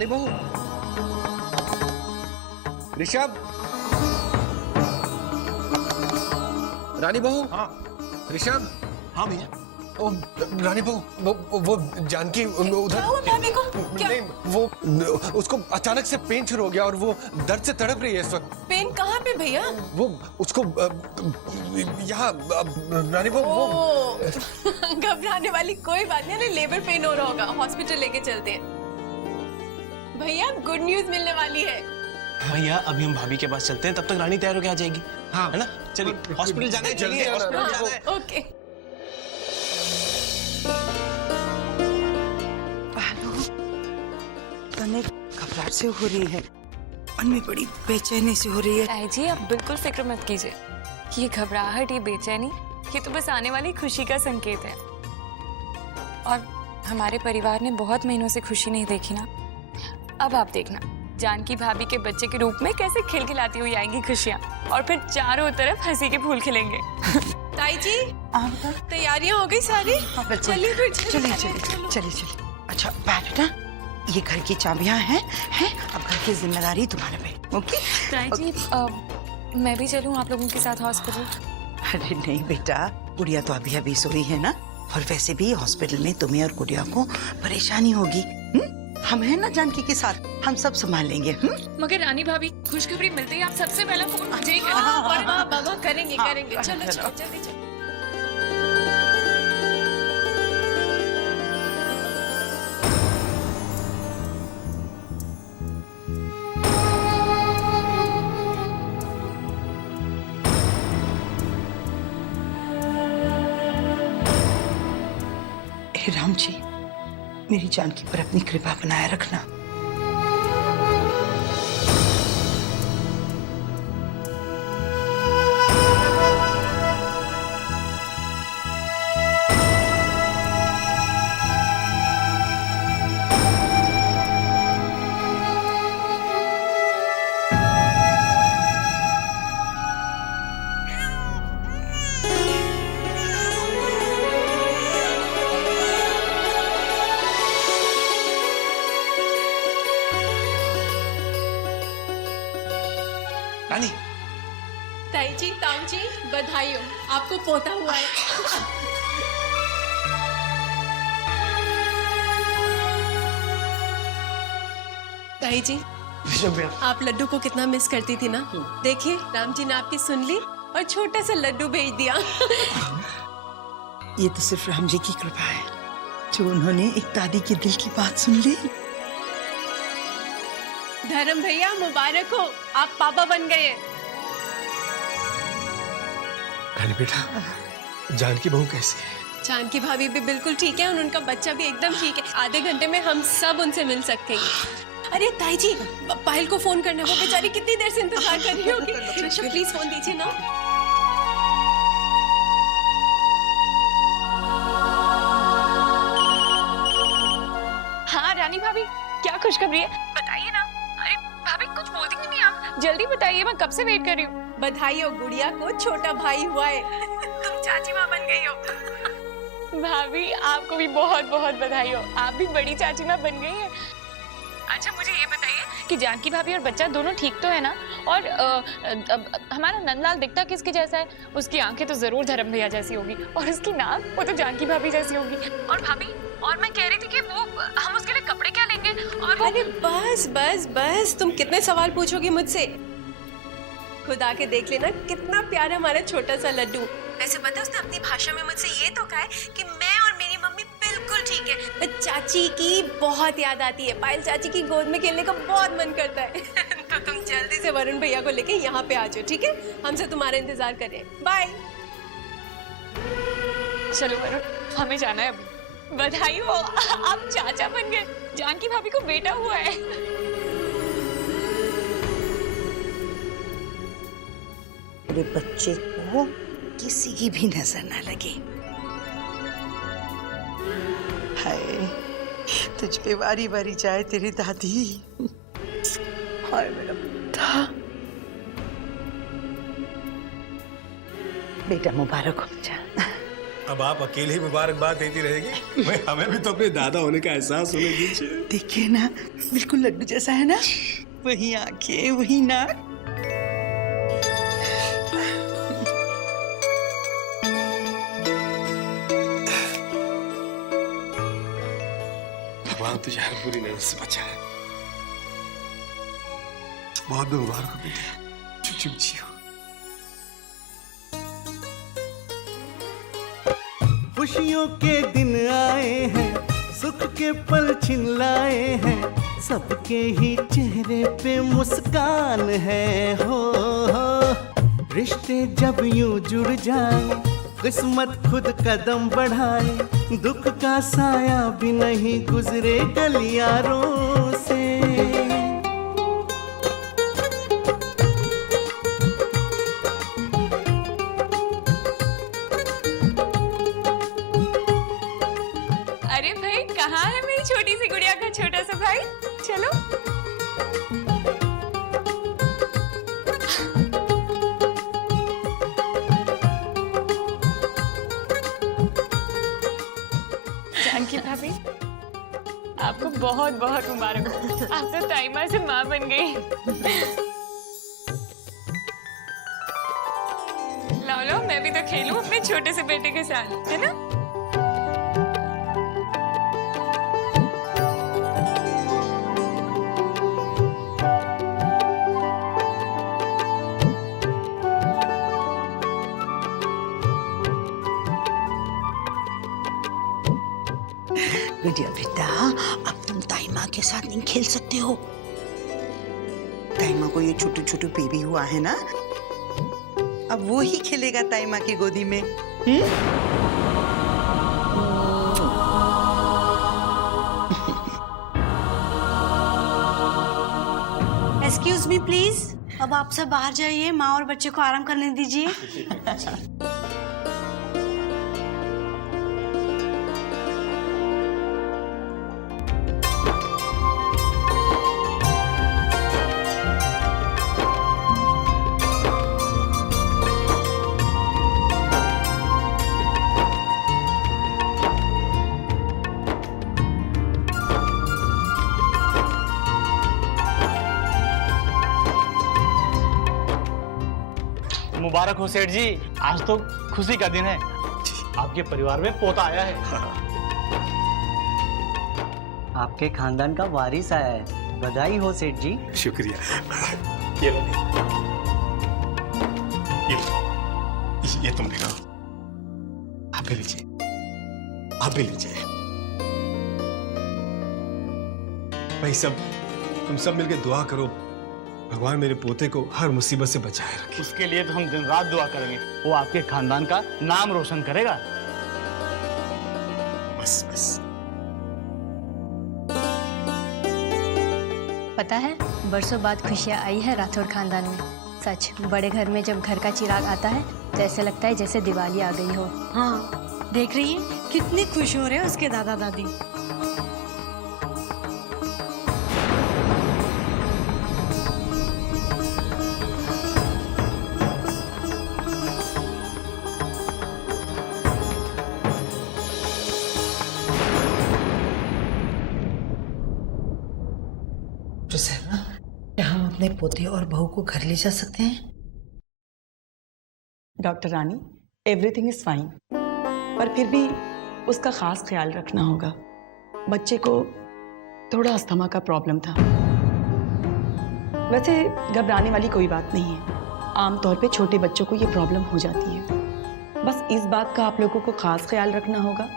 रानी बहू, ऋषभ, रानी बहू। हाँ ऋषभ। हाँ भैया। ओ रानी बहू, वो जानकी उधर। क्या हुआ भाभी को? क्या? नहीं, वो उसको अचानक से पेन शुरू हो गया और वो दर्द से तड़प रही है इस वक्त। पेन कहाँ पे भैया? वो उसको यहाँ रानी बहू वो घबराने वाली कोई बात नहीं, लेबर पेन हो रहा होगा, हॉस्पिटल लेके चलते हैं। भैया गुड न्यूज मिलने वाली है। भैया अभी हम भाभी के पास चलते हैं, तब तक रानी तैयार होके आ जाएगी। हाँ है ना, चलिए हॉस्पिटल जाना है, जल्दी चलिए आना। हॉस्पिटल जाना है। ओके। तने घबराहट से हो रही है, मन में बड़ी बेचैनी से हो रही है। ताई जी आप बिल्कुल फिक्र मत कीजिए। ये घबराहट, ये बेचैनी, ये तो बस आने वाली खुशी का संकेत है। और हमारे परिवार ने बहुत महीनों से खुशी नहीं देखी ना। अब आप देखना, जानकी भाभी के बच्चे के रूप में कैसे खिलखिलाती हुई आएंगी खुशियाँ, और फिर चारों तरफ हंसी के फूल खिलेंगे। ताई जी तैयारियां हो गई सारी? चलिए फिर चलिए चलिए चलिए। अच्छा बैठ ना, ये घर की चाबियां हैं, अब घर की जिम्मेदारी तुम्हारे पे। ओके ताई जी मैं भी चलूं आप लोगों के साथ हॉस्पिटल? अरे नहीं बेटा, गुड़िया तो अभी अभी सोई है ना, और वैसे भी हॉस्पिटल में तुम्हें और गुड़िया को परेशानी होगी। हम हैं ना जानकी के साथ, हम सब संभाल लेंगे। मगर रानी भाभी, खुशखबरी मिलते ही आप सबसे पहला फोन मुझे ही बाबा करेंगे करेंगे। चलो चलो जल्दी चलो। हे राम जी, मेरी जानकी पर अपनी कृपा बनाए रखना। रानी। ताई जी, ताऊ जी, बधाई हो, आपको पोता हुआ है। ताई जी, आप लड्डू को कितना मिस करती थी ना। देखिए राम जी ने आपकी सुन ली और छोटा सा लड्डू भेज दिया। ये तो सिर्फ राम जी की कृपा है, जो उन्होंने एक दादी के दिल की बात सुन ली। धर्म भैया मुबारक हो, आप पापा बन गए। रानी बेटा, जानकी बहू कैसी है? जानकी भाभी भी बिल्कुल ठीक है और उनका बच्चा भी एकदम ठीक है। आधे घंटे में हम सब उनसे मिल सकते हैं। अरे ताई जी, पायल को फोन करना, वो बेचारी कितनी देर से इंतजार कर रही होगी। प्लीज फोन दीजिए ना। हाँ रानी भाभी, क्या खुशखबरी है, बताइए ना। अरे भाभी कुछ बोलती क्यों नहीं आप, जल्दी बताइए, मैं कब से वेट कर रही हूँ। बधाई हो, गुड़िया को छोटा भाई हुआ है। तुम चाची माँ बन गई हो। भाभी आपको भी बहुत बहुत बधाई हो, आप भी बड़ी चाची माँ बन गई हैं। अच्छा मुझे ये बताइए कि जानकी भाभी और बच्चा दोनों ठीक तो है ना? और हमारा नंदलाल दिखता किसके जैसा है? उसकी आंखें तो जरूर धर्म भैया जैसी होगी, और उसकी नाक वो तो जानकी भाभी जैसी होगी। और भाभी, और मैं कह रही थी कि वो हम उसके लिए कपड़े क्या लेंगे? और अरे बस बस बस, तुम कितने सवाल पूछोगी मुझसे? खुद आके देख लेना कितना प्यारा हमारा छोटा सा लड्डू। वैसे पता, उसने अपनी भाषा में मुझसे ये तो कहा है कि मैं और मेरी मम्मी बिल्कुल ठीक है। चाची की बहुत याद आती है, पायल चाची की गोद में खेलने का बहुत मन करता है। तो तुम जल्दी से वरुण भैया को लेके यहाँ पे आ जाओ, ठीक है? हमसे तुम्हारा इंतजार कर रहे हैं। बाय। चलो वरुण, हमें जाना है अभी। बधाई हो, आप चाचा बन गए, जानकी भाभी को बेटा हुआ है। मेरे बच्चे को किसी की भी नजर ना लगे। हाय, तुझ पे बारी बारी जाए तेरी दादी। हाय मेरा बेटा। बेटा मुबारक हो बेटा। अब आप अकेले ही मुबारकबाद देती रहेगी। भाई हमें भी तो अपने दादा होने का एहसास होने दीजिए। देखिए ना, बिल्कुल लड्डू जैसा है ना, वही आंखें, वही नाक। भगवान तुझे हर बुरी नजर से बचाए। बहुत बहुत मुबारक हो बेटे, चुप चुप जियो। खुशियों के दिन आए हैं, सुख के पल छिन लाए हैं, सबके ही चेहरे पे मुस्कान है। हो रिश्ते जब यूं जुड़ जाए, किस्मत खुद कदम बढ़ाए, दुख का साया भी नहीं गुजरे गलियारों से। अरे भाई, कहाँ है मेरी छोटी सी गुड़िया का छोटा सा भाई? चलो। जानकी भाभी, आपको बहुत बहुत मुबारक हो। आप तो ताइमा से माँ बन गई। लाओ लो, मैं भी तो खेलूं अपने छोटे से बेटे के साथ, है ना? गुड़िया बेटा, अब तुम ताइमा के साथ नहीं खेल सकते हो। ताइमा को ये छोटू छोटू बेबी हुआ है ना, अब वो ही खेलेगा ताइमा की गोदी में। एक्सक्यूज मी प्लीज, अब आप सब बाहर जाइए, माँ और बच्चे को आराम करने दीजिए। मुबारक हो सेठ जी, आज तो खुशी का दिन है। आपके परिवार में पोता आया है। आपके खानदान का वारिस आया है, बधाई हो सेठ जी। शुक्रिया। ये लो, ये तुम भी लो। आप भी लीजिए, आप भी लीजिए। भाई तुम सब मिलकर दुआ करो, भगवान मेरे पोते को हर मुसीबत से बचाए रखे। उसके लिए तो हम दिन रात दुआ करेंगे, वो आपके खानदान का नाम रोशन करेगा। बस बस। पता है, बरसों बाद खुशियाँ आई है राठौड़ खानदान में। सच, बड़े घर में जब घर का चिराग आता है तो ऐसे लगता है जैसे दिवाली आ गई हो। हाँ, देख रही है कितनी खुश हो रहे हैं उसके दादा दादी। क्या हम अपने पोते और बहू को घर ले जा सकते हैं? Doctor Rani, everything is fine, पर फिर भी उसका खास ख्याल रखना होगा। बच्चे को थोड़ा अस्थमा का प्रॉब्लम था। वैसे घबराने वाली कोई बात नहीं है, आमतौर पे छोटे बच्चों को ये प्रॉब्लम हो जाती है। बस इस बात का आप लोगों को खास ख्याल रखना होगा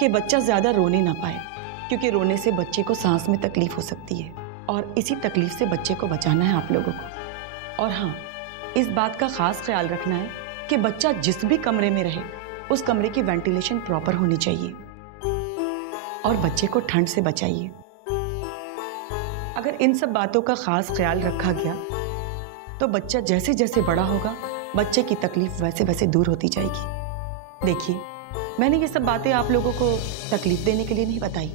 कि बच्चा ज़्यादा रोने ना पाए, क्योंकि रोने से बच्चे को सांस में तकलीफ हो सकती है और इसी तकलीफ से बच्चे को बचाना है आप लोगों को। और हाँ, इस बात का खास ख्याल रखना है कि बच्चा जिस भी कमरे में रहे उस कमरे की वेंटिलेशन प्रॉपर होनी चाहिए और बच्चे को ठंड से बचाइए। अगर इन सब बातों का खास ख्याल रखा गया तो बच्चा जैसे जैसे बड़ा होगा, बच्चे की तकलीफ वैसे वैसे दूर होती जाएगी। देखिए, मैंने ये सब बातें आप लोगों को तकलीफ देने के लिए नहीं बताई,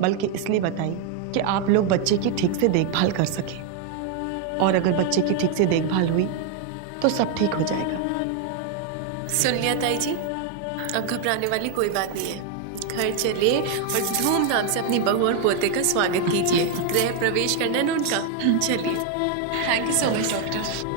बल्कि इसलिए बताई कि आप लोग बच्चे की ठीक से देखभाल कर सकें, और अगर बच्चे की ठीक से देखभाल हुई तो सब ठीक हो जाएगा। सुन लिया ताई जी, अब घबराने वाली कोई बात नहीं है। घर चलिए और धूमधाम से अपनी बहू और पोते का स्वागत कीजिए। गृह प्रवेश करना है ना उनका। चलिए। Thank you so much doctor.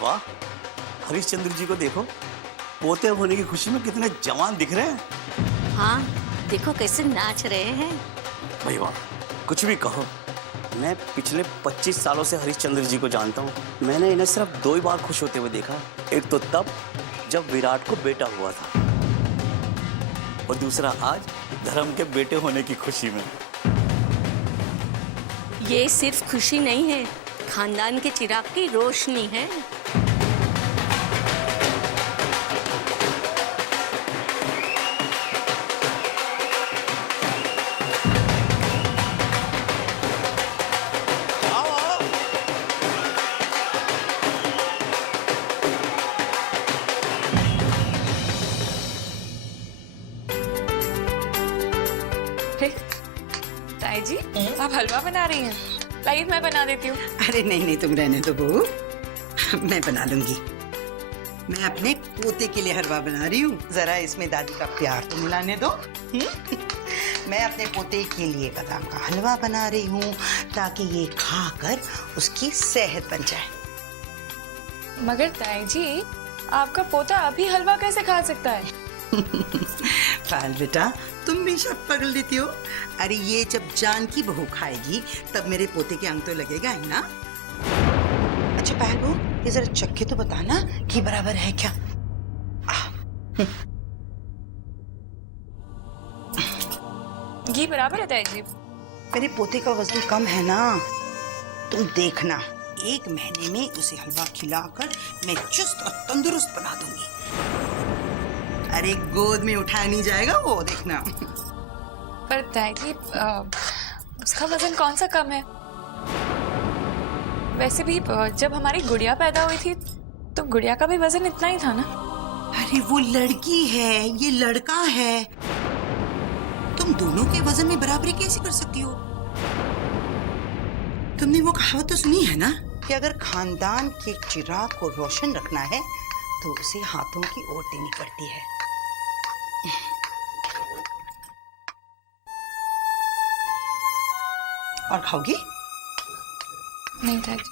वाह, हरिश्चंद्र जी को देखो, पोते होने की खुशी में कितने जवान दिख रहे हैं। हाँ, देखो कैसे नाच रहे हैं। भाई वाह, कुछ भी कहो, मैं पिछले 25 सालों से हरिश्चंद्र जी को जानता हूँ। मैंने इन्हें सिर्फ 2 ही बार खुश होते हुए देखा। एक तो तब जब विराट को बेटा हुआ था, और दूसरा आज धर्म के बेटे होने की खुशी में। ये सिर्फ खुशी नहीं है, खानदान के चिराग की रोशनी है। ताई जी, आप हलवा बना रही हैं? लाइए मैं बना देती हूँ। अरे नहीं नहीं, तुम रहने दो बहू, मैं बना लूंगी। मैं अपने पोते के लिए हलवा बना रही हूँ, जरा इसमें दादी का प्यार तो मिलाने दो। मैं अपने पोते के लिए बादाम का हलवा बना रही हूँ ताकि ये खाकर उसकी सेहत बन जाए। मगर ताई जी, आपका पोता अभी हलवा कैसे खा सकता है? पाल बेटा, तुम भी शक पकड़ लेती हो। अरे ये जब जान की बहू खाएगी तब मेरे पोते के अंग तो लगेगा ही ना। अच्छा पायल बहू, ये जरा चख के तो बताना कि बराबर है क्या। घी बराबर है ताई जी। मेरे पोते का वजन कम है ना, तुम देखना 1 महीने में उसे हलवा खिलाकर मैं चुस्त और तंदुरुस्त बना दूंगी। अरे गोद में उठाया नहीं जाएगा वो, देखना। पर ताई जी, उसका वजन कौन सा कम है? वैसे भी जब हमारी गुड़िया पैदा हुई थी तो गुड़िया का भी वजन इतना ही था ना। अरे वो लड़की है, ये लड़का है, तुम दोनों के वजन में बराबरी कैसे कर सकती हो? तुमने वो कहावत तो सुनी है ना कि अगर खानदान के चिराग को रोशन रखना है तो उसे हाथों की ओट देनी पड़ती है। और खाओगी? नहीं ताई जी।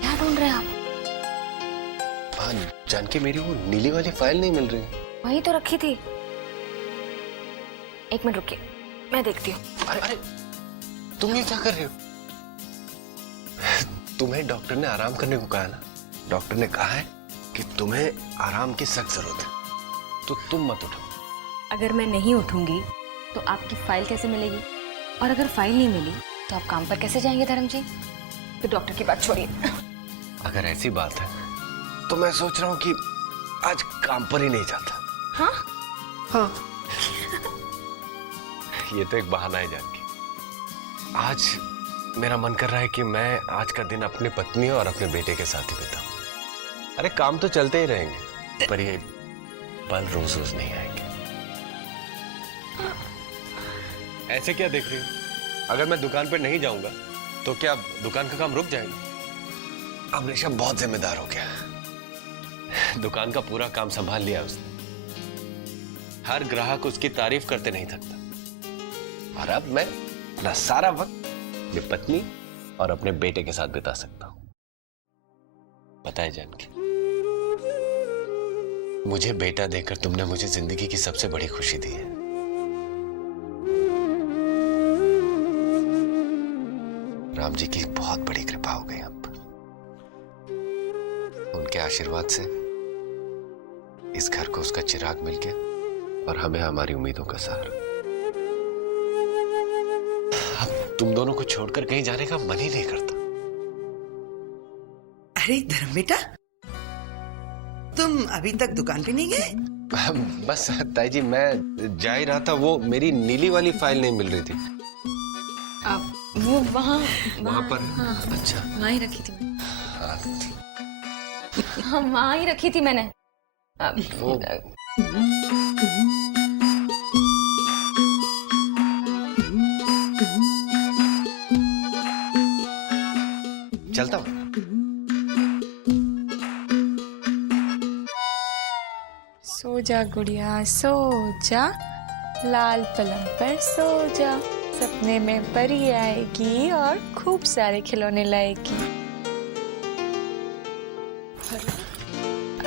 क्या ढूंढ रहे हैं आप? हाँ जानकी, मेरी वो नीली वाली फाइल नहीं मिल रही। वहीं तो रखी थी। 1 मिनट रुकिए, मैं देखती हूँ। अरे अरे, तुम ये क्या कर रहे हो? तुम्हें डॉक्टर ने आराम करने को कहा ना। डॉक्टर ने कहा है कि तुम्हें आराम की सख्त जरूरत है, तो तुम मत उठो। अगर मैं नहीं उठूंगी तो आपकी फाइल कैसे मिलेगी? और अगर फाइल नहीं मिली तो आप काम पर कैसे जाएंगे धर्म जी? तो डॉक्टर की बात छोड़िए। अगर ऐसी बात है तो मैं सोच रहा हूँ कि आज काम पर ही नहीं जाता। हाँ हाँ। ये तो एक बहाना है जानकी। आज मेरा मन कर रहा है कि मैं आज का दिन अपनी पत्नी और अपने बेटे के साथ ही बिताऊं। अरे काम तो चलते ही रहेंगे, पर ये पल रोज रोज नहीं आएंगे। ऐसे क्या देख रही हो? अगर मैं दुकान पर नहीं जाऊंगा तो क्या दुकान का काम रुक जाएगा? अब ऋषभ बहुत जिम्मेदार हो गया, दुकान का पूरा काम संभाल लिया उसने। हर ग्राहक उसकी तारीफ करते नहीं थकता। और अब मैं अपना सारा वक्त अपनी पत्नी और अपने बेटे के साथ बिता सकता हूं। बताए जानकी, मुझे बेटा देकर तुमने मुझे जिंदगी की सबसे बड़ी खुशी दी है। राम जी की बहुत बड़ी कृपा हो गई अब। उनके आशीर्वाद से इस घर को उसका चिराग मिल गया और हमें हमारी उम्मीदों का सहारा। अब तुम दोनों को छोड़कर कहीं जाने का मन ही नहीं करता। अरे धर्म बेटा, तुम अभी तक दुकान पे नहीं गए? बस ताई जी, मैं जा ही रहा था। वो मेरी नीली वाली फाइल नहीं मिल रही थी। वो वहाँ पर हाँ, अच्छा, वहाँ ही रखी थी मैंने। हाँ, वहाँ ही रखी थी मैंने। वो चलता हूँ। सो जा गुड़िया सो जा, लाल पलंग पर सो जा, सपने में परी आएगी और खूब सारे खिलौने लाएगी।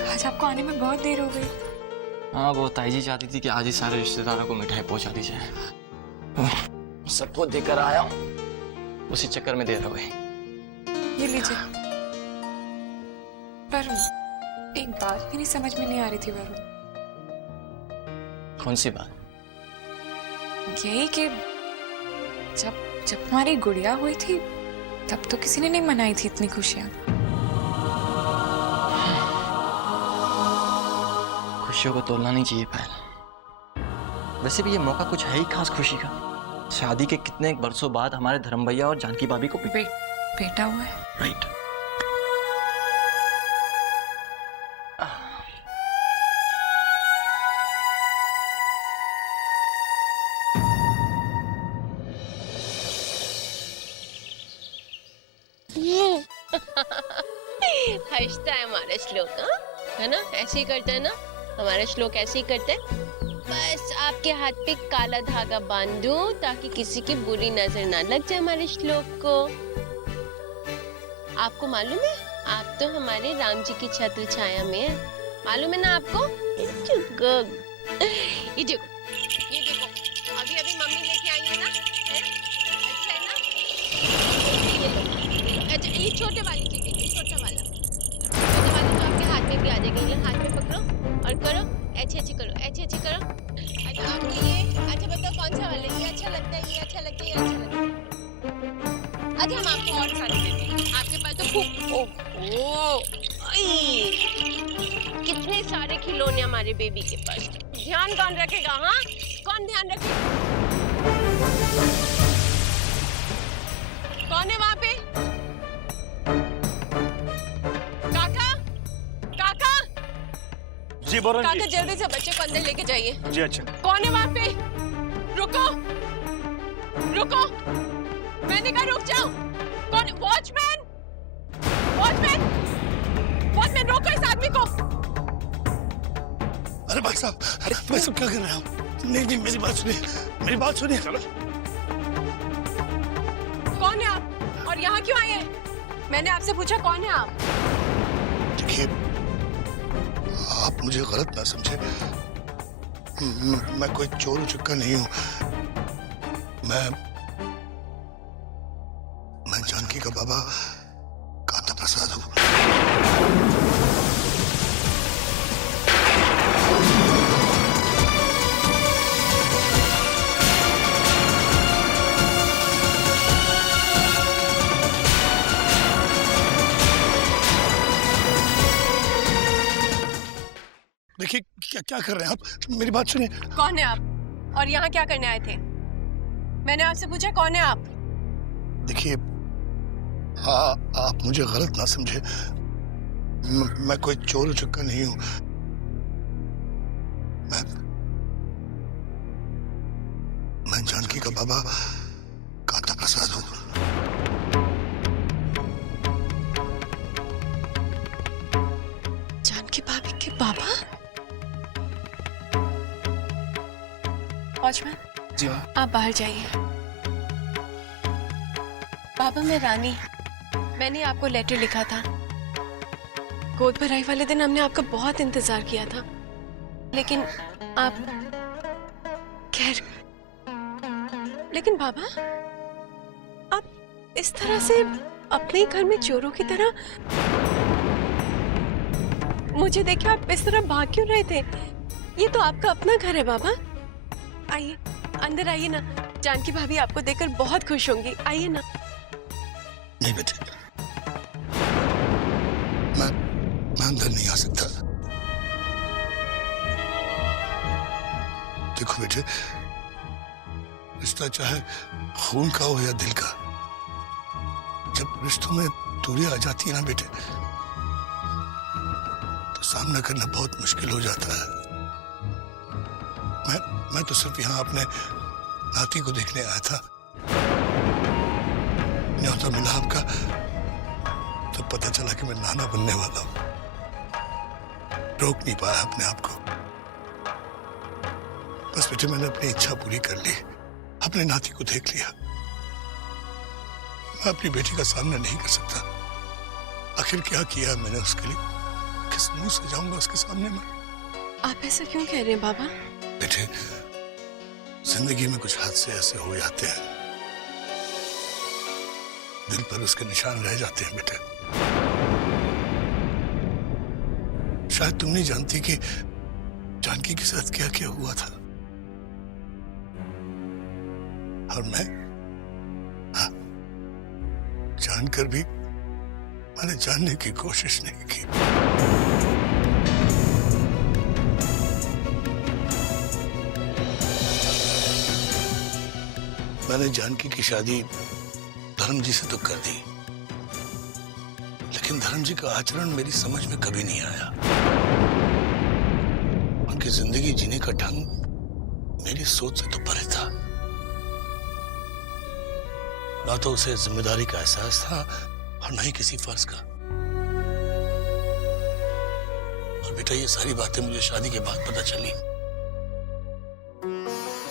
आज आपको आने में बहुत देर हो गई। हाँ, वो ताई जी चाहती थी कि आज ही सारे रिश्तेदारों को मिठाई पहुंचा दी जाए। सबको देकर आया, उसी चक्कर में देर हो गई। ये लीजिए। पर एक बात मेरी समझ में नहीं आ रही थी वरुण। कौन सी बात? यही कि जब हमारी गुड़िया हुई थी तब तो किसी ने नहीं मनाई थी इतनी खुशियां। खुशियों को तोलना नहीं चाहिए पायल। वैसे भी ये मौका कुछ है ही खास खुशी का। शादी के कितने बरसों बाद हमारे धर्म भैया और जानकी भाभी को बेटा हुआ है। राइट। हंसता है हमारा श्लोक, हाँ? है ना? ऐसे ही करता है ना हमारा श्लोक, ऐसे ही करता है। बस आपके हाथ पे काला धागा बांध दूं ताकि किसी की बुरी नजर ना लग जाए हमारे श्लोक को। आपको मालूम है, आप तो हमारे राम जी की छत्र छाया में है। मालूम है ना आपको? ये देखो, अभी अभी मम्मी लेके आई है ना, है? अच्छा है ना? अच्छा, ये छोटे वाली ठीक है, ये छोटा वाला तो आपके हाथ में भी आ जाएगा। ये हाथ में पकड़ो और करो, ऐसे करो, ऐसे करो। अच्छा, आप ये अच्छा बताओ कौन सा वाला? ये अच्छा लगता है, ये अच्छा लगता है, ये अच्छा लगता है। अच्छा, हम आपको और सारे देते हैं। आपके पास तो खूब ओह कितने सारे खिलौने हमारे बेबी के पास। ध्यान कौन रखेगा? हाँ, कौन ध्यान रखेगा? कौन है वहाँ पे? काका, काका। जी बोलो जी। काका जल्दी से बच्चे को अंदर लेके जाइए। जी अच्छा। कौन है वहाँ पे? रुको, रुको, मैंने कहा रुक जाओ। कौन? वॉचमैन, वॉचमैन, वॉचमैन रोको इस आदमी को। अरे भाई साहब, क्या कर रहे हैं आप? नहीं जी, मेरी बात सुनिए, मेरी बात सुनिए। चलो। कौन है आप और यहाँ क्यों आए हैं? मैंने आपसे पूछा कौन है आप? देखिए, आप मुझे गलत ना समझे। मैं कोई चोर उचक्का नहीं हूँ। मैं जानकी का बाबा काता प्रसाद हूँ। देखिए, क्या कर रहे हैं आप? मेरी बात सुनिए। कौन है आप और यहाँ क्या करने आए थे? मैंने आपसे पूछा कौन है आप? देखिए, हाँ, आप मुझे गलत ना समझे। मैं कोई चोर उचक्का नहीं हूँ। मैं जानकी का बाबा काता प्रसाद हूँ। जानकी भाभी के बाबा? वॉचमैन जी मैम। आप बाहर जाइए। बाबा मैं रानी, मैंने आपको लेटर लिखा था। गोद भराई वाले दिन हमने आपका बहुत इंतजार किया था, लेकिन आप खैर। लेकिन बाबा आप इस तरह से अपने ही घर में चोरों की तरह मुझे देखिए, आप इस तरह भाग क्यों रहे थे? ये तो आपका अपना घर है बाबा। आइए अंदर आइए ना, जानकी भाभी आपको देखकर बहुत खुश होंगी। आइए ना। नहीं बेटे, मैं अंदर नहीं आ सकता। देखो बेटे, रिश्ता चाहे खून का हो या दिल का, जब रिश्तों में दूरी आ जाती है ना बेटे, तो सामना करना बहुत मुश्किल हो जाता है। मैं तो सिर्फ यहाँ अपने नाती को देखने आया था। न्योता मिला आपका तो पता चला कि मैं नाना बनने वाला हूँ। रोक नहीं पाया अपने आप को। बस बेटे मैंने अपनी इच्छा पूरी कर ली, अपने नाती को देख लिया। मैं अपनी बेटी का सामना नहीं कर सकता। आखिर क्या किया है मैंने उसके लिए? किस मुंह से जाऊंगा उसके सामने मैं? आप ऐसा क्यों कह रहे हैं बाबा? बेटे, जिंदगी में कुछ हादसे ऐसे हो जाते हैं, दिल पर उसके निशान रह जाते हैं बेटे। शायद तुम नहीं जानती कि जानकी के साथ क्या क्या हुआ था। और मैं हाँ, जानकर भी मैंने जानने की कोशिश नहीं की। मैंने जानकी की शादी धर्म जी से तो कर दी, लेकिन धर्म जी का आचरण मेरी समझ में कभी नहीं आया। उनकी जिंदगी जीने का ढंग मेरी सोच से तो परे था। ना तो उसे जिम्मेदारी का एहसास था और ना ही किसी फर्ज का। और बेटा, ये सारी बातें मुझे शादी के बाद पता चली।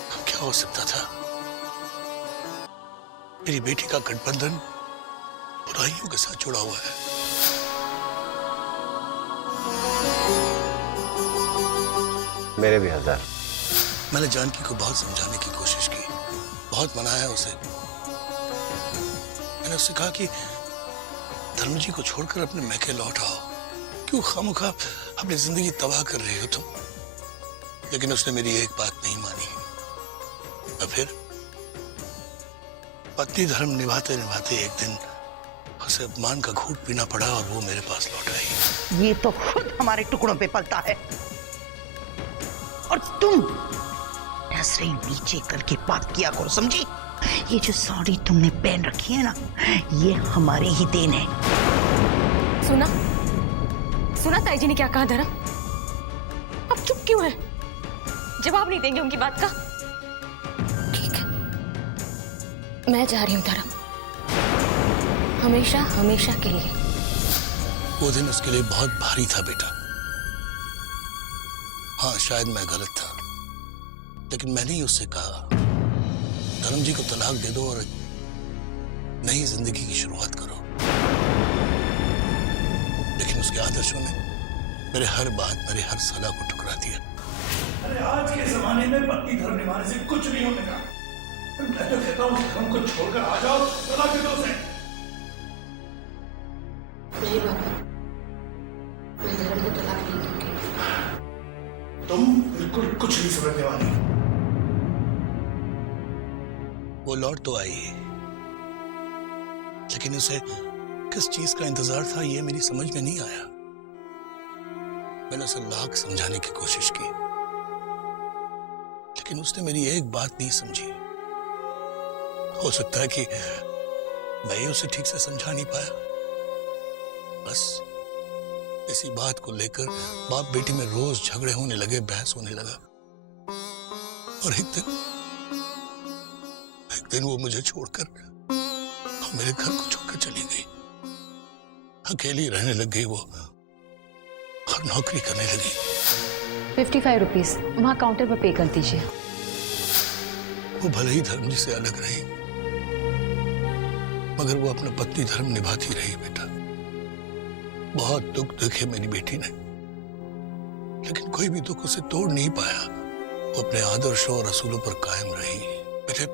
अब क्या हो सकता था? मेरी बेटी का गठबंधन बुराइयों के साथ जुड़ा हुआ है। मेरे भी हजार। मैंने जानकी को बहुत समझाने की कोशिश की, बहुत मनाया उसे। मैंने उससे कहा कि धर्म जी को छोड़कर अपने मैके लौट आओ, क्यों खामखा अपनी जिंदगी तबाह कर रही हो तुम। लेकिन उसने मेरी एक बात नहीं मानी। और फिर पत्नी धर्म निभाते निभाते एक दिन उसे अपमान का घूंट पीना पड़ा और वो मेरे पास लौट आई। ये तो खुद हमारे टुकड़ों पे पलता है, और तुम नजरें नीचे करके बात किया करो, समझी? ये जो साड़ी तुमने पहन रखी है ना, ये हमारी ही देन है। सुना ताई जी ने क्या कहा धर्म? अब चुप क्यों है? जवाब नहीं देंगे उनकी बात का? ठीक है, मैं जा रही हूँ धर्म, हमेशा हमेशा के लिए। वो दिन उसके लिए बहुत भारी था बेटा। हाँ, शायद मैं गलत था, लेकिन मैंने ही उससे कहा धर्म जी को तलाक दे दो और नई जिंदगी की शुरुआत करो। लेकिन उसके आदर्शों ने मेरे हर बात, मेरे हर सलाह को ठुकरा दिया। अरे आज के जमाने में पत्नी धर्म निभाने से कुछ नहीं होने का। मैं तो कहता हूँ धर्म को छोड़कर आ जाओ, तलाक दे दो उसे। नहीं बाबा, मैं धर्म को तलाक नहीं दूंगी। तुम बिल्कुल कुछ नहीं समझने वाली। वो लौट तो आई, लेकिन उसे किस चीज का इंतजार था ये मेरी समझ में नहीं आया। मैंने उसे लाख समझाने की कोशिश की, लेकिन उसने मेरी एक बात नहीं समझी। हो सकता है कि मैं ही उसे ठीक से समझा नहीं पाया। बस इसी बात को लेकर बाप बेटी में रोज झगड़े होने लगे, बहस होने लगा। और एक दिन वो मुझे छोड़कर और मेरे घर को छोड़कर चली गई। अकेली रहने लग गई वो, और नौकरी करने लगी। 55 रुपीज वहाँ काउंटर पर पे कर दीजिए। वो भले ही धर्म जी से अलग रही, मगर वो अपना पत्नी धर्म निभाती रही बेटा। बहुत दुख देखे मेरी बेटी ने, लेकिन कोई भी दुख उसे तोड़ नहीं पाया। वो अपने आदर्शों और असूलों पर कायम रही। बेटे,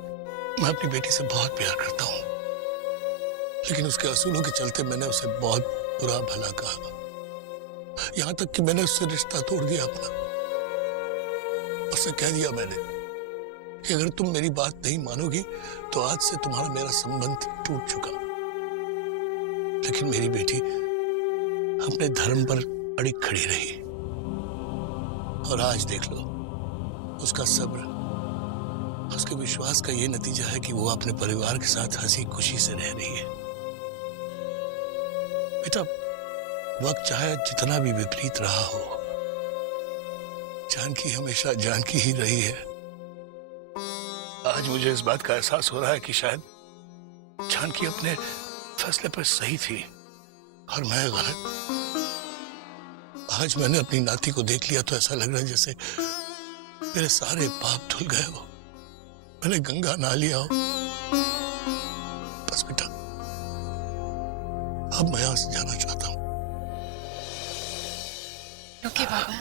मैं अपनी बेटी से बहुत प्यार करता हूँ, लेकिन उसके असूलों के चलते मैंने उसे बहुत बुरा भला कहा, यहां तक कि मैंने उससे रिश्ता तोड़ दिया अपना। उससे कह दिया मैंने कि अगर तुम मेरी बात नहीं मानोगी तो आज से तुम्हारा मेरा संबंध टूट चुका। लेकिन मेरी बेटी अपने धर्म पर अड़ी खड़ी रही, और आज देख लो, उसका सब्र, उसके विश्वास का ये नतीजा है कि वो अपने परिवार के साथ हंसी खुशी से रह रही है। बेटा, वक्त चाहे जितना भी विपरीत रहा हो, जानकी हमेशा जानकी ही रही है। आज मुझे इस बात का एहसास हो रहा है कि शायद जानकी अपने फैसले पर सही थी और मैं गलत। आज मैंने अपनी नाती को देख लिया तो ऐसा लग रहा है जैसे मेरे सारे पाप धुल गए हो, मैंने गंगा नहा लिया हो। बस बेटा, अब मैं यहां से जाना चाहता हूं। रुकिए बाबा,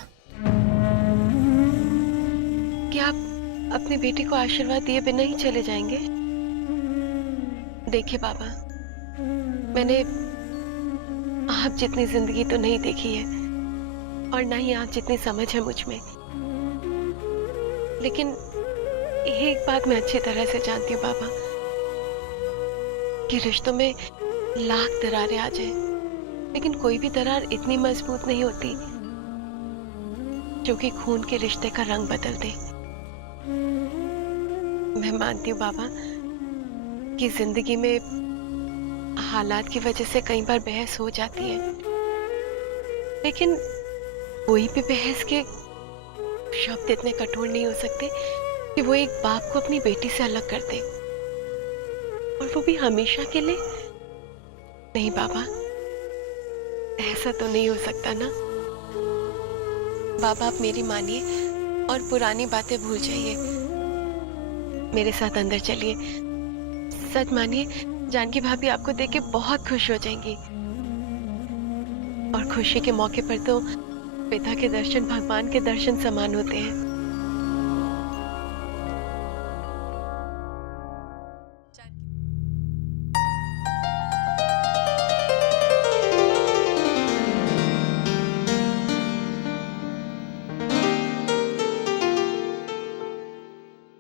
क्या आप अपनी बेटी को आशीर्वाद दिए बिना ही चले जाएंगे? देखिए बाबा, मैंने आप जितनी जिंदगी तो नहीं देखी है और ना ही आप जितनी समझ है मुझ में, लेकिन एक बात मैं अच्छी तरह से जानती हूँ बाबा, कि रिश्तों में लाख दरारें आ जाए, लेकिन कोई भी दरार इतनी मजबूत नहीं होती जो कि खून के रिश्ते का रंग बदल दे। मैं मानती हूँ बाबा कि जिंदगी में हालात की वजह से कई बार बहस हो जाती है, लेकिन कोई भी बहस के शब्द इतने कठोर नहीं हो सकते कि वो एक बाप को अपनी बेटी से अलग कर दे, और वो भी हमेशा के लिए। नहीं बाबा, ऐसा तो नहीं हो सकता ना। बाबा, आप मेरी मानिए और पुरानी बातें भूल जाइए, मेरे साथ अंदर चलिए। सच मानिए, जानकी भाभी आपको देख के बहुत खुश हो जाएंगी, और खुशी के मौके पर तो पिता के दर्शन भगवान के दर्शन समान होते हैं।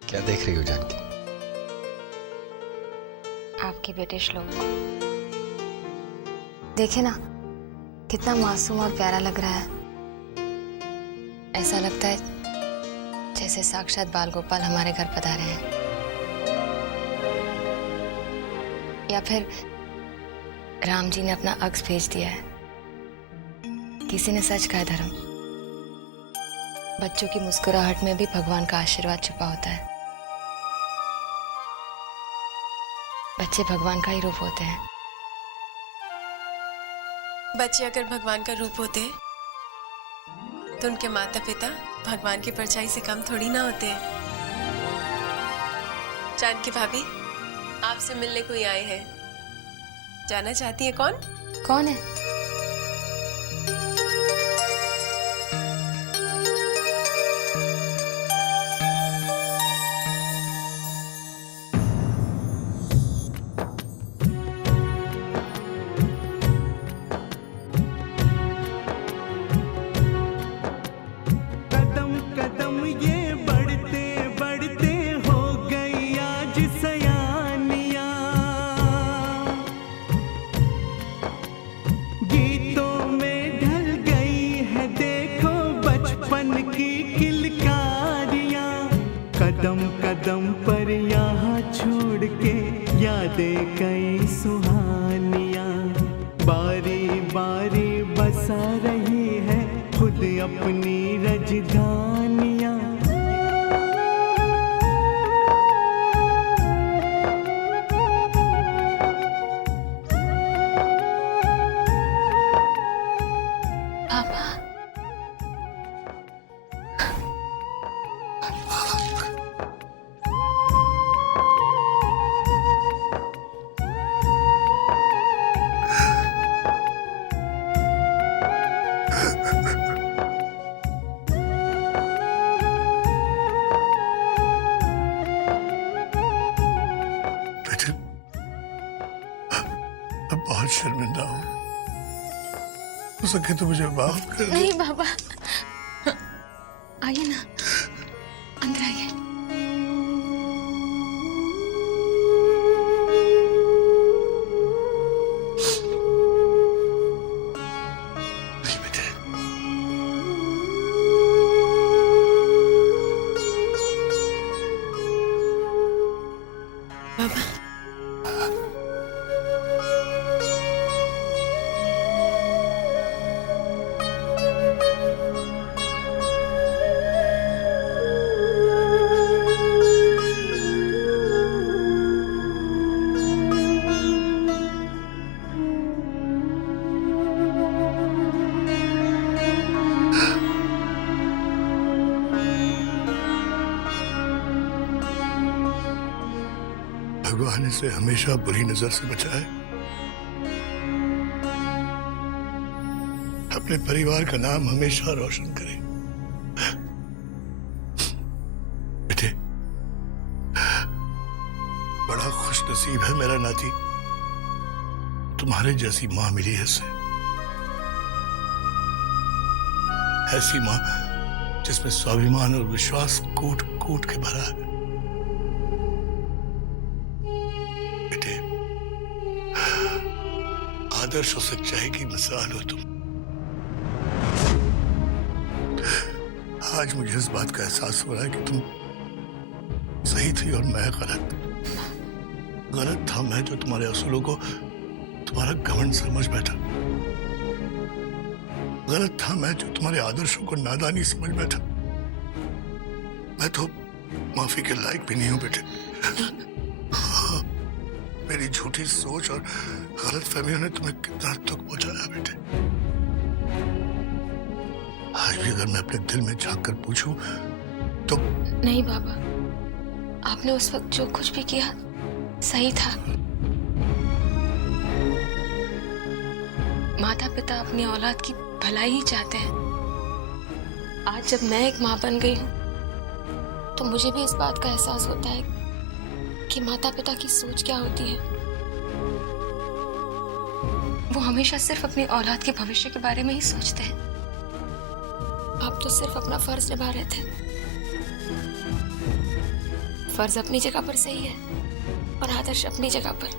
क्या देख रही हो जानकी? आपके बेटे श्लोक को देखे ना, कितना मासूम और प्यारा लग रहा है। ऐसा लगता है जैसे साक्षात बाल गोपाल हमारे घर पधारे हैं, या फिर राम जी ने अपना अक्स भेज दिया है। किसी ने सच कहा धर्म, बच्चों की मुस्कुराहट में भी भगवान का आशीर्वाद छुपा होता है। बच्चे भगवान का ही रूप होते हैं। बच्चे अगर भगवान का रूप होते तो उनके माता पिता भगवान की परछाई से कम थोड़ी ना होते हैं। जानकी भाभी, आपसे मिलने कोई आए हैं, जाना चाहती है? कौन? कौन है? कदम कदम पर यहाँ छोड़ के यादें कई सुहानियाँ, बारी बारी बसा रही है खुद अपनी राजधानियाँ। शर्मिंदा हूँ। हो सके तो मुझे माफ कर दो। नहीं बाबा, आइए ना, अंदर आइए। नहीं बेटे, बाबा भगवान इसे हमेशा बुरी नजर से बचाए, अपने परिवार का नाम हमेशा रोशन करे। बेटे, बड़ा खुश नसीब है मेरा नाती, तुम्हारे जैसी मां मिली है इसे। ऐसी मां जिसमें स्वाभिमान और विश्वास कूट कूट के भरा है। बेटे, आदर्श और सच्चाई की मिसाल हो तुम। आज मुझे इस बात का एहसास हो रहा है कि तुम सही थी और मैं गलत। गलत था मैं जो तुम्हारे असूलों को तुम्हारा घमंड समझ बैठा। गलत था मैं जो तुम्हारे आदर्शों को नादानी समझ बैठा। मैं तो माफी के लायक भी नहीं हूं बेटे। हाँ, मेरी झूठी सोच और गलत फहमियों ने तुम्हें कितना दुख पहुंचाया बेटे। आज भी अगर मैं अपने दिल में झांक कर पूछूं तो नहीं बाबा, आपने उस वक्त जो कुछ भी किया सही था। माता पिता अपनी औलाद की भलाई ही चाहते हैं। आज जब मैं एक माँ बन गई हूँ तो मुझे भी इस बात का एहसास होता है कि माता पिता की सोच क्या होती है। वो हमेशा सिर्फ अपनी औलाद के भविष्य के बारे में ही सोचते हैं। आप तो सिर्फ अपना फर्ज निभा रहे थे। फर्ज अपनी जगह पर सही है और आदर्श अपनी जगह पर।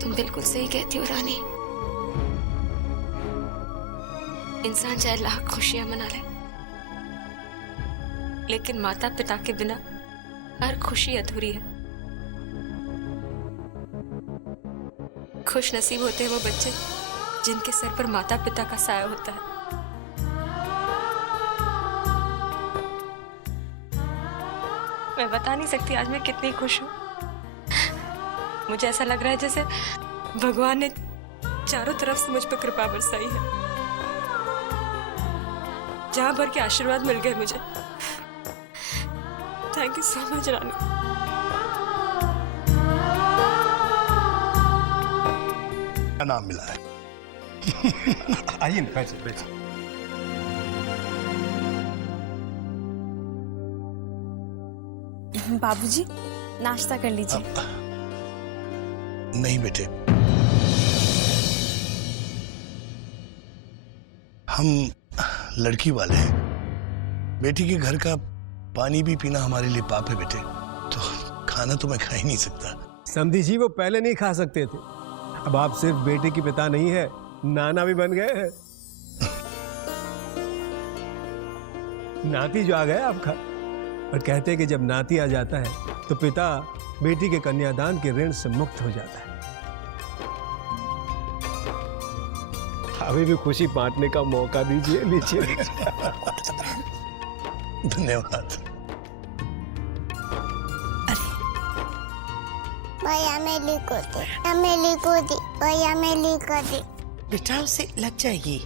तुम बिल्कुल सही कहती हो रानी। इंसान चाहे लाख खुशियां मना ले, लेकिन माता पिता के बिना हर खुशी अधूरी है। खुश नसीब होते हैं वो बच्चे जिनके सर पर माता पिता का साया होता है। मैं बता नहीं सकती आज मैं कितनी खुश हूँ। मुझे ऐसा लग रहा है जैसे भगवान ने चारों तरफ से मुझ पर कृपा बरसाई है। जहां भर के आशीर्वाद मिल गए मुझे। थैंक यू सो मच रानी। क्या नाम मिला है? आइए ना, बैठिए बैठिए। बाबूजी, नाश्ता कर लीजिए। नहीं बेटे, हम लड़की वाले हैं। बेटी के घर का पानी भी पीना हमारे लिए पाप है बेटे। तो खाना तो मैं खा ही नहीं सकता। समधी जी, वो पहले नहीं खा सकते थे। अब आप सिर्फ बेटे की पिता नहीं है, नाना भी बन गए हैं। नाती जो आ गया आपका। और कहते हैं कि जब नाती आ जाता है तो पिता बेटी के कन्यादान के ऋण से मुक्त हो जाता है। हमें भी खुशी बांटने का मौका दीजिए। लीजिए। धन्यवाद। भैया मैं लिखो दे, हमें लिखो दे, भैया मैं लिखो दे। बेटा उसे लग जाएगी।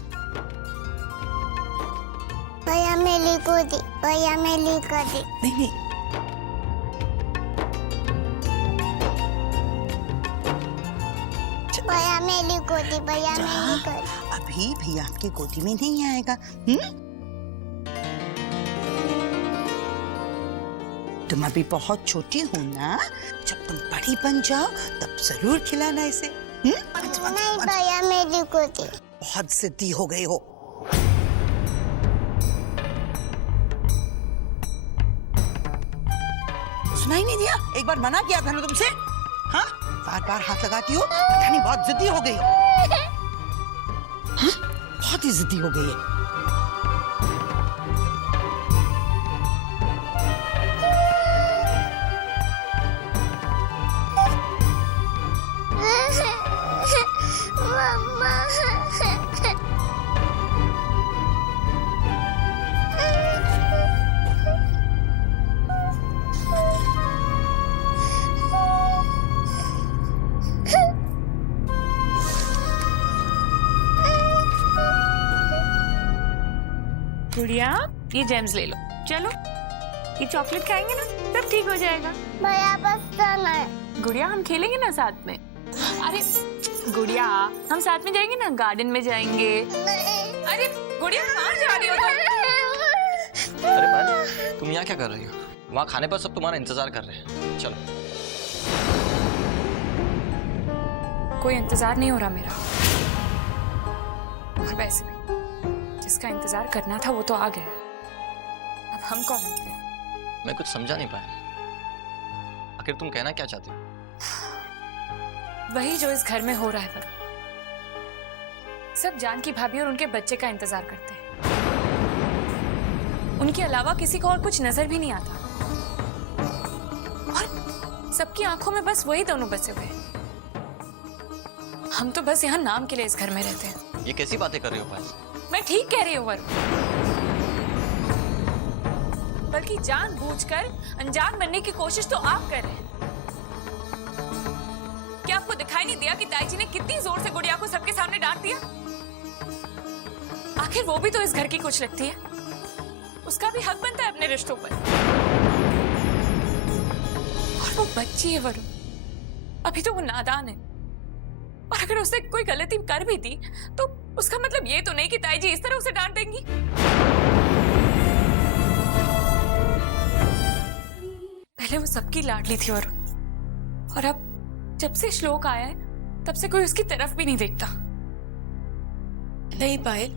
भैया मैं लिखो दे, भैया मैं लिखो दे। नहीं नहीं, भैया मैं लिखो दे, भैया मैं लिखो दे। अभी भी आपकी गोदी में नहीं आएगा। तुम अभी बहुत छोटी हो ना, जब तुम बड़ी बन जाओ तब जरूर खिलाना इसे। नहीं भैया मेरी को दे। बहुत जिद्दी हो गई हो। सुनाई नहीं दिया? एक बार मना किया था ना तुमसे। हाँ, बार बार हाथ लगाती हो, पता नहीं बहुत जिद्दी हो गई हो। हाँ? बहुत ही जिद्दी हो गई है। मम्मा। गुड़िया, ये जेम्स ले लो। चलो, ये चॉकलेट खाएंगे ना, सब ठीक हो जाएगा। भैया बस जाना है। गुड़िया, हम खेलेंगे ना साथ में। अरे गुड़िया, हम साथ में जाएंगे ना, गार्डन में जाएंगे। अरे गुड़िया, कहाँ जा रही हो तुम? अरे पायल, तुम यहाँ क्या कर रही हो? वहाँ खाने पर सब तुम्हारा इंतजार कर रहे हैं। चलो। कोई इंतजार नहीं हो रहा मेरा। और वैसे भी जिसका इंतजार करना था वो तो आ गया। अब हम कौन होते? मैं कुछ समझा नहीं पाया। आखिर तुम कहना क्या चाहती हो? वही जो इस घर में हो रहा है पर सब जानकी भाभी और उनके बच्चे का इंतजार करते हैं। उनके अलावा किसी को और कुछ नजर भी नहीं आता और सबकी आंखों में बस वही दोनों बसे हुए हैं। हम तो बस यहाँ नाम के लिए इस घर में रहते हैं। ये कैसी बातें कर रही हो पायल? मैं ठीक कह रही हूँ वरुण, बल्कि जानबूझकर अनजान बनने की कोशिश तो आप कर रहे हैं। क्या आपको दिखाई नहीं दिया कि ताई जी ने कितनी जोर से गुड़िया को सबके सामने डांट दिया? आखिर वो भी तो इस घर की कुछ लगती है, उसका भी हक बनता है अपने रिश्तों पर। और वो बच्ची है वरुण, अभी तो वो नादान है, और अगर उसने कोई गलती कर भी दी तो उसका मतलब ये तो नहीं कि ताई जी इस तरह उसे डांट देंगी। पहले वो सबकी लाडली थी वरुण, और अब जब से श्लोक आया है तब से कोई उसकी तरफ भी नहीं देखता। नहीं पायल,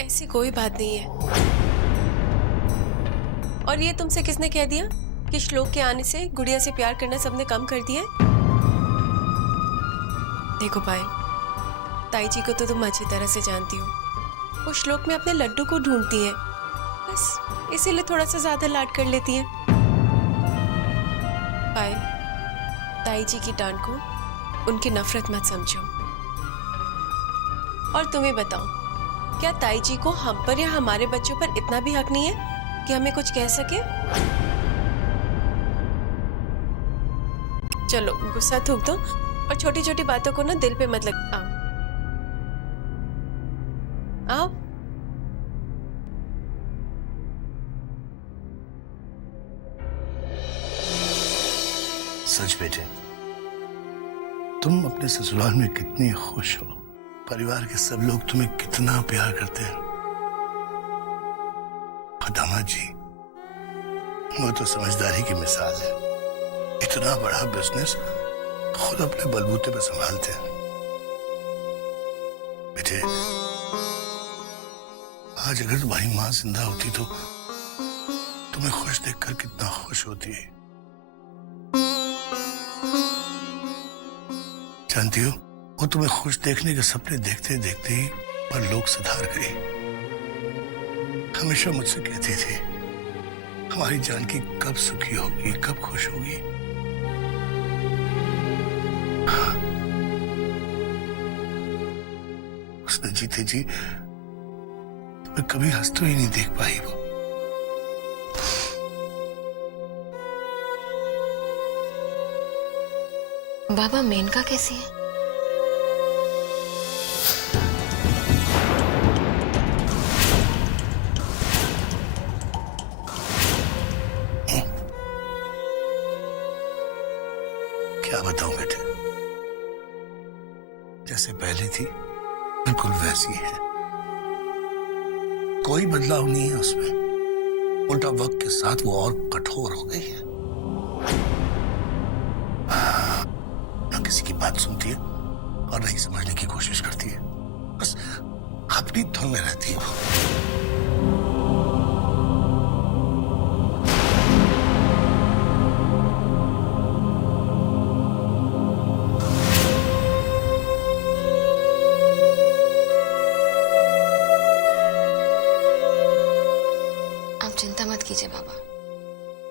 ऐसी कोई बात नहीं है। और ये तुमसे किसने कह दिया कि श्लोक के आने से गुड़िया से प्यार करना सबने कम कर दिया है? देखो पायल, ताई जी को तो तुम अच्छी तरह से जानती हो। वो श्लोक में अपने लड्डू को ढूंढती है, बस इसीलिए थोड़ा सा ज्यादा लाड कर लेती है। पायल, ताई जी की डांट को उनकी नफरत मत समझो। और तुम्हें बताओ, क्या ताई जी को हम पर या हमारे बच्चों पर इतना भी हक नहीं है कि हमें कुछ कह सके? चलो गुस्सा थूक दो और छोटी छोटी बातों को ना दिल पे मत लग। आओ आओ। सच बेटे, तुम अपने ससुराल में कितनी खुश हो। परिवार के सब लोग तुम्हें कितना प्यार करते हैं। और दामाद जी, वो तो समझदारी की मिसाल है। इतना बड़ा बिजनेस खुद अपने बलबूते पे संभालते हैं। बेटे, आज अगर तुम्हारी माँ जिंदा होती तो तुम्हें खुश देखकर कितना खुश होती है। जानती हो, वो तुम्हें खुश देखने के सपने देखते देखते ही परलोक सिधार गई। हमेशा मुझसे कहती थी, हमारी जानकी कब सुखी होगी, कब खुश होगी। उसने जीते जी तुम्हें कभी हंसते ही नहीं देख पाई। वो बाबा, मेनका कैसी है? क्या बताऊं बेटे, जैसे पहले थी बिल्कुल वैसी है, कोई बदलाव नहीं है उसमें। उल्टा वक्त के साथ वो और कठोर हो गई है। ना किसी की बात सुनती है और नहीं समझने की कोशिश करती है, बस अपनी धुन में रहती है वो। चिंता मत कीजिए बाबा,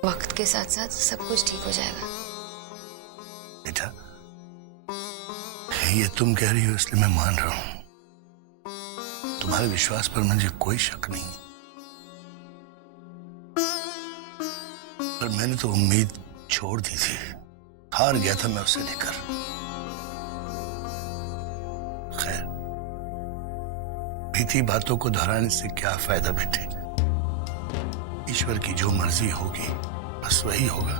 वक्त के साथ साथ सब कुछ ठीक हो जाएगा। बेटा, ये तुम कह रही हो इसलिए मैं मान रहा हूं। तुम्हारे विश्वास पर मुझे कोई शक नहीं, पर मैंने तो उम्मीद छोड़ दी थी, हार गया था मैं उसे लेकर। खैर, बीती बातों को दोहराने से क्या फायदा बेटे। ईश्वर की जो मर्जी होगी बस वही होगा।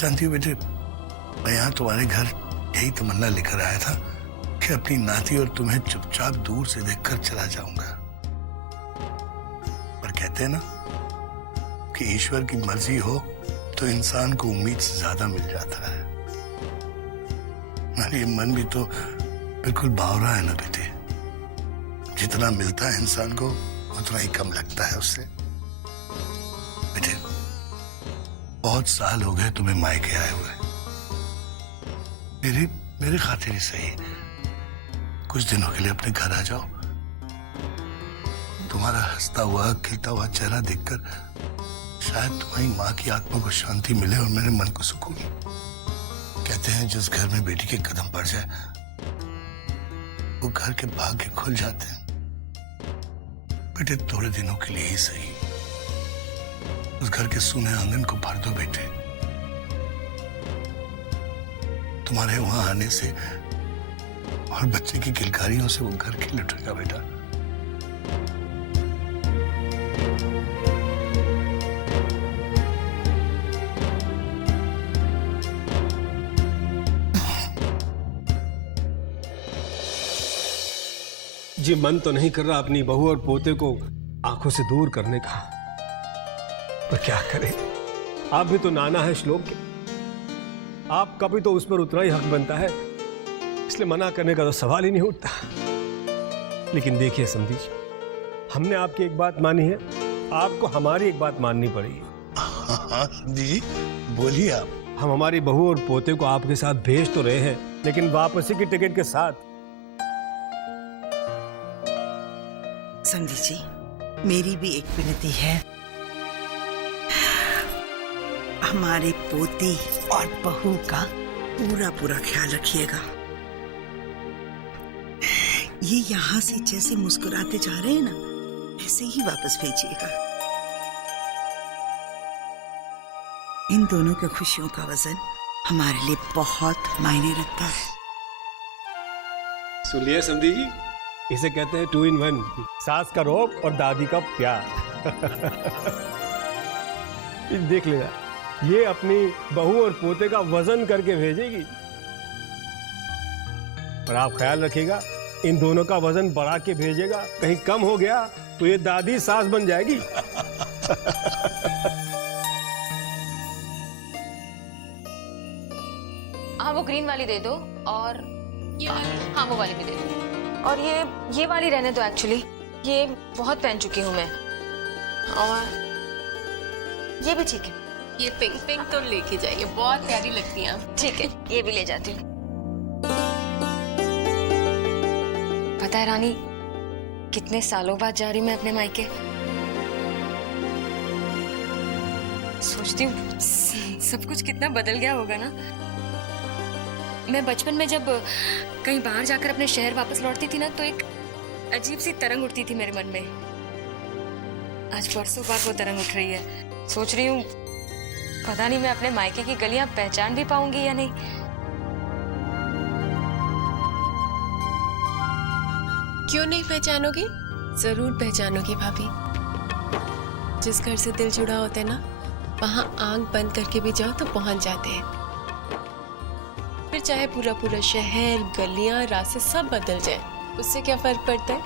जानती हो बेटे, मैं यहां तुम्हारे घर यही तमन्ना लेकर आया था कि अपनी नाती और तुम्हें चुपचाप दूर से देखकर चला जाऊंगा। पर कहते हैं ना कि ईश्वर की मर्जी हो तो इंसान को उम्मीद से ज्यादा मिल जाता है। मेरा ये मन भी तो बिल्कुल बावरा है ना बेटे। जितना मिलता है इंसान को उतना ही कम लगता है उससे। बेटे, बहुत साल हो गए तुम्हें मायके आए हुए। मेरे खातिर ही सही कुछ दिनों के लिए अपने घर आ जाओ। तुम्हारा हंसता हुआ खिलता हुआ चेहरा देखकर शायद तुम्हारी माँ की आत्मा को शांति मिले और मेरे मन को सुकून। कहते हैं जिस घर में बेटी के कदम पड़ जाए वो घर के भाग्य खुल जाते हैं। बेटे, थोड़े दिनों के लिए ही सही उस घर के सूने आंगन को भर दो बेटे। तुम्हारे वहां आने से और बच्चे की किलकारियों से वो घर खिल उठेगा बेटा। जी, मन तो नहीं कर रहा अपनी बहू और पोते को आंखों से दूर करने का, पर क्या करें, आप भी तो नाना है श्लोक के, आपका भी तो उस पर उतना ही हक बनता है, इसलिए मना करने का तो सवाल ही नहीं उठता। लेकिन देखिए समझी जी, हमने आपकी एक बात मानी है, आपको हमारी एक बात माननी पड़ेगी। हाँ समझी जी, बोलिए आप। हम हमारी बहू और पोते को आपके साथ भेज तो रहे हैं, लेकिन वापसी की टिकट के साथ। समझी जी, मेरी भी एक विनती है, हमारे पोते और बहू का पूरा पूरा ख्याल रखिएगा। ये यहाँ से जैसे मुस्कुराते जा रहे हैं ना, ऐसे ही वापस भेजिएगा। इन दोनों की खुशियों का वजन हमारे लिए बहुत मायने रखता है। सुनिए समझी जी, इसे कहते हैं 2 in 1, सास का रोब और दादी का प्यार। देख लेना, ये अपनी बहू और पोते का वजन करके भेजेगी, पर आप ख्याल रखिएगा इन दोनों का वजन बढ़ा के भेजेगा। कहीं कम हो गया तो ये दादी सास बन जाएगी। हाँ, वो ग्रीन वाली दे दो, और हाँ वो वाली भी दे दो, और ये वाली रहने दो। एक्चुअली ये बहुत पहन चुकी हूँ मैं, और ये भी ठीक है। ये पिंक तो लेके जाइए, बहुत प्यारी लगती हैं आप। ठीक है, ये भी ले जाती हूँ। पता है रानी, कितने सालों बाद जा रही मैं अपने मायके। सोचती हूँ सब कुछ कितना बदल गया होगा ना। मैं बचपन में जब कहीं बाहर जाकर अपने शहर वापस लौटती थी ना, तो एक अजीब सी तरंग उठती थी मेरे मन में। आज बरसों बाद वो तरंग उठ रही है। सोच रही हूँ पता नहीं मैं अपने मायके की गलियां पहचान भी पाऊंगी या नहीं। क्यों नहीं पहचानोगी? जरूर पहचानोगी भाभी। जिस घर से दिल जुड़ा होता है ना, वहां आंख बंद करके भी जाओ तो पहुंच जाते हैं। फिर चाहे पूरा पूरा शहर, गलियां, रास्ते सब बदल जाए, उससे क्या फर्क पड़ता है?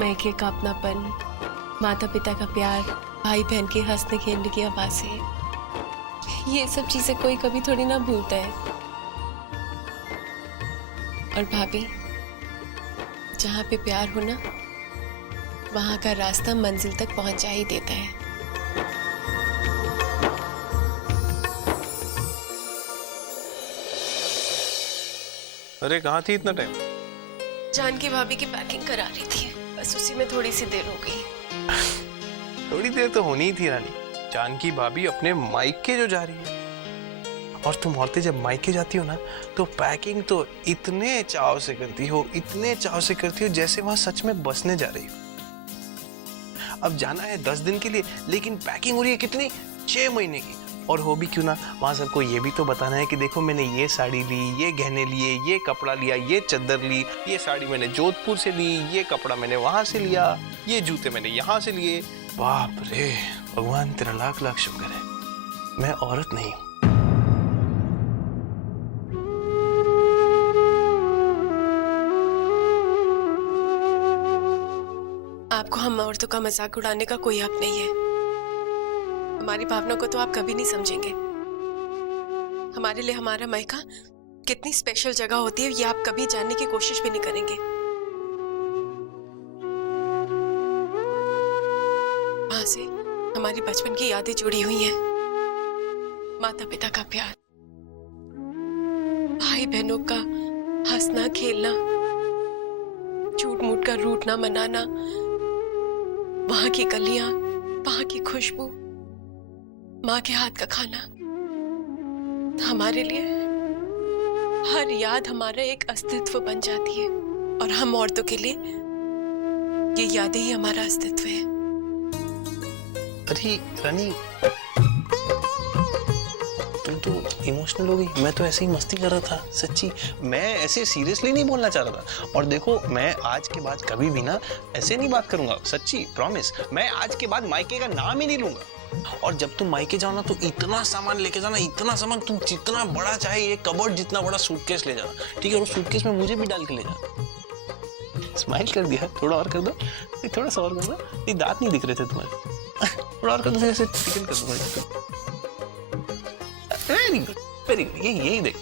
मायके का अपनापन, माता पिता का प्यार, भाई बहन के हंसने खेलने की आवाजें, ये सब चीजें कोई कभी थोड़ी ना भूलता है। और भाभी, जहाँ पे प्यार हो ना, वहां का रास्ता मंजिल तक पहुंचा ही देता है। अरे कहाँ थी इतना टाइम? जानकी भाभी की पैकिंग करा रही थी, बस उसी में थोड़ी सी देर हो गई। थोड़ी देर तो होनी ही थी रानी। जानकी भाभी अपने मायके जो जा रही है, और तुम औरतें जब मायके जाती हो ना तो पैकिंग तो इतने चाव से करती हो, इतने चाव से करती हो जैसे वहां सच में बसने जा रही हो। अब जाना है 10 दिन के लिए, लेकिन पैकिंग हो रही है कितनी? 6 महीने की। और हो भी क्यों ना, वहां सबको ये भी तो बताना है कि देखो मैंने ये साड़ी ली, ये गहने लिए, ये कपड़ा लिया, ये चद्दर ली, ये साड़ी मैंने जोधपुर से ली, ये कपड़ा मैंने वहां से लिया, ये जूते मैंने यहाँ से लिए। बाप रे, भगवान तेरा लाख लाख शुक्र है मैं औरत नहीं हूं। आपको हम औरतों का मजाक उड़ाने का कोई हक नहीं है। हमारी भावना को तो आप कभी नहीं समझेंगे। हमारे लिए हमारा मायका कितनी स्पेशल जगह होती है, ये आप कभी जानने की कोशिश भी नहीं करेंगे। वहां से हमारी बचपन की यादें जुड़ी हुई हैं, माता पिता का प्यार, भाई बहनों का हंसना खेलना, झूठ मूठ का रूठना मनाना, वहां की गलियां, वहां की खुशबू, माँ के हाथ का खाना। हमारे लिए हर याद हमारा एक अस्तित्व बन जाती है, और हम औरतों के लिए ये यादें ही हमारा अस्तित्व है। अरे रानी, तुम तो इमोशनल हो गई। मैं तो ऐसे ही मस्ती कर रहा था, सच्ची। मैं ऐसे सीरियसली नहीं बोलना चाह रहा था। और देखो, मैं आज के बाद कभी भी ना ऐसे नहीं बात करूंगा, सच्ची प्रॉमिस। मैं आज के बाद मायके का नाम ही नहीं लूंगा। और जब तुम मायके जाओ ना तो इतना सामान लेके जाना, इतना सामान, तुम जितना बड़ा चाहे, ये कबर्ड जितना बड़ा सूटकेस ले जाना, ठीक है? और सूटकेस में मुझे भी डाल के ले जाना। स्माइल कर दिया, थोड़ा और कर दो, थोड़ा सा और कर दो। ये दांत नहीं दिख रहे थे तुम्हारे, थोड़ा और कर दो, ऐसे चिकन कर दूंगा। Very good, very good. यही देख।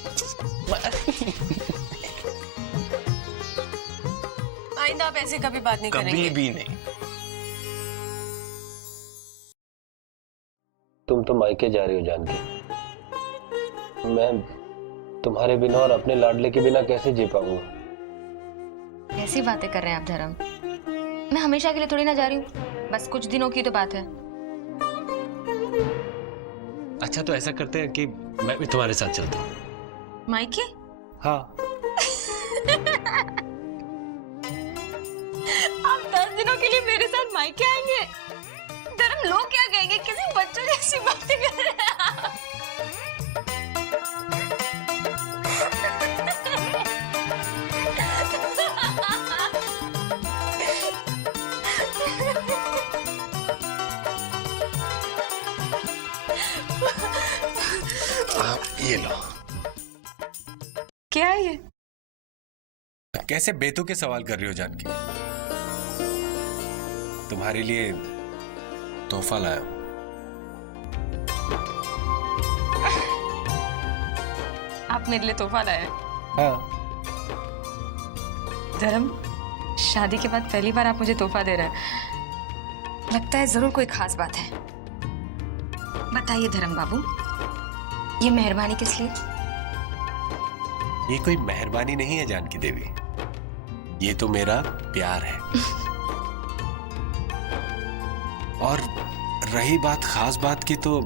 आइंदा आप ऐसे कभी बात नहीं करेंगे। कभी भी नहीं। तुम तो मायके जा रही हो जानकी, मैं तुम्हारे बिना और अपने लाडले के बिना कैसे जी पाऊंगा? ऐसी बातें कर रहे हैं आप धर्म। मैं हमेशा के लिए थोड़ी ना जा रही हूँ, बस कुछ दिनों की तो बात है। अच्छा, तो ऐसा करते हैं कि मैं भी तुम्हारे साथ चलता हूँ। मायके? हाँ। आप 10 दिनों के लिए मेरे साथ मायके आएंगे? धर्म, लोग क्या कहेंगे? किसी बच्चों जैसी बातें कर रहे हैं आप। आप ये लो। क्या है ये? कैसे बेतुके सवाल कर रही हो जानकी? तुम्हारे लिए तोहफा लाया हूं। आप मेरे लिए तोहफा लाए? हाँ। धर्म, शादी के बाद पहली बार आप मुझे तोहफा दे रहे हैं। लगता है जरूर कोई खास बात है। बताइए धर्म बाबू, ये मेहरबानी किस लिए? ये कोई मेहरबानी नहीं है जानकी देवी, ये तो मेरा प्यार है। और रही बात खास बात की, तो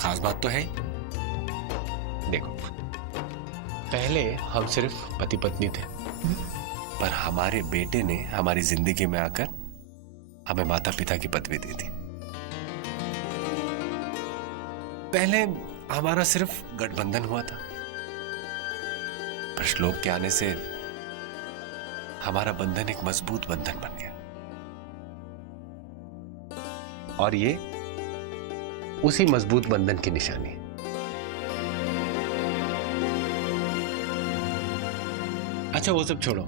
खास बात तो है। देखो, पहले हम सिर्फ पति पत्नी थे, पर हमारे बेटे ने हमारी जिंदगी में आकर हमें माता पिता की पदवी दी थी। पहले हमारा सिर्फ गठबंधन हुआ था, पर श्लोक के आने से हमारा बंधन एक मजबूत बंधन बन गया। और ये उसी मजबूत बंधन की निशानी है। अच्छा, वो सब छोड़ो,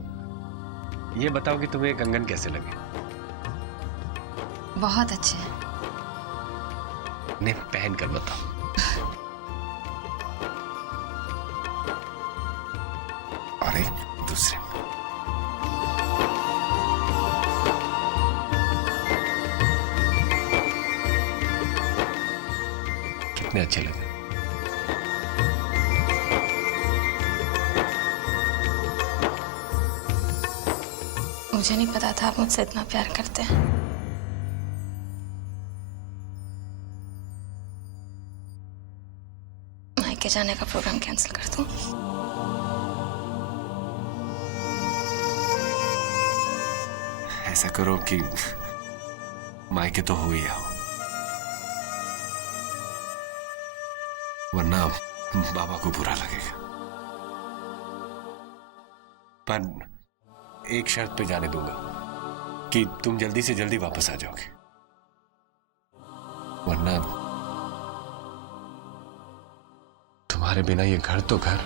ये बताओ कि तुम्हें कंगन कैसे लगे? बहुत अच्छे हैं। इन्हें पहन कर बताओ। और एक दूसरे कितने अच्छे लगे। मुझे नहीं पता था आप मुझसे इतना प्यार करते हैं। मायके जाने का प्रोग्राम कैंसिल कर दूं? ऐसा करो कि मायके तो हो ही आओ, वरना बाबा को बुरा लगेगा। पर एक शर्त पे जाने दूंगा कि तुम जल्दी से जल्दी वापस आ जाओगे, वरना तुम्हारे बिना ये घर तो घर,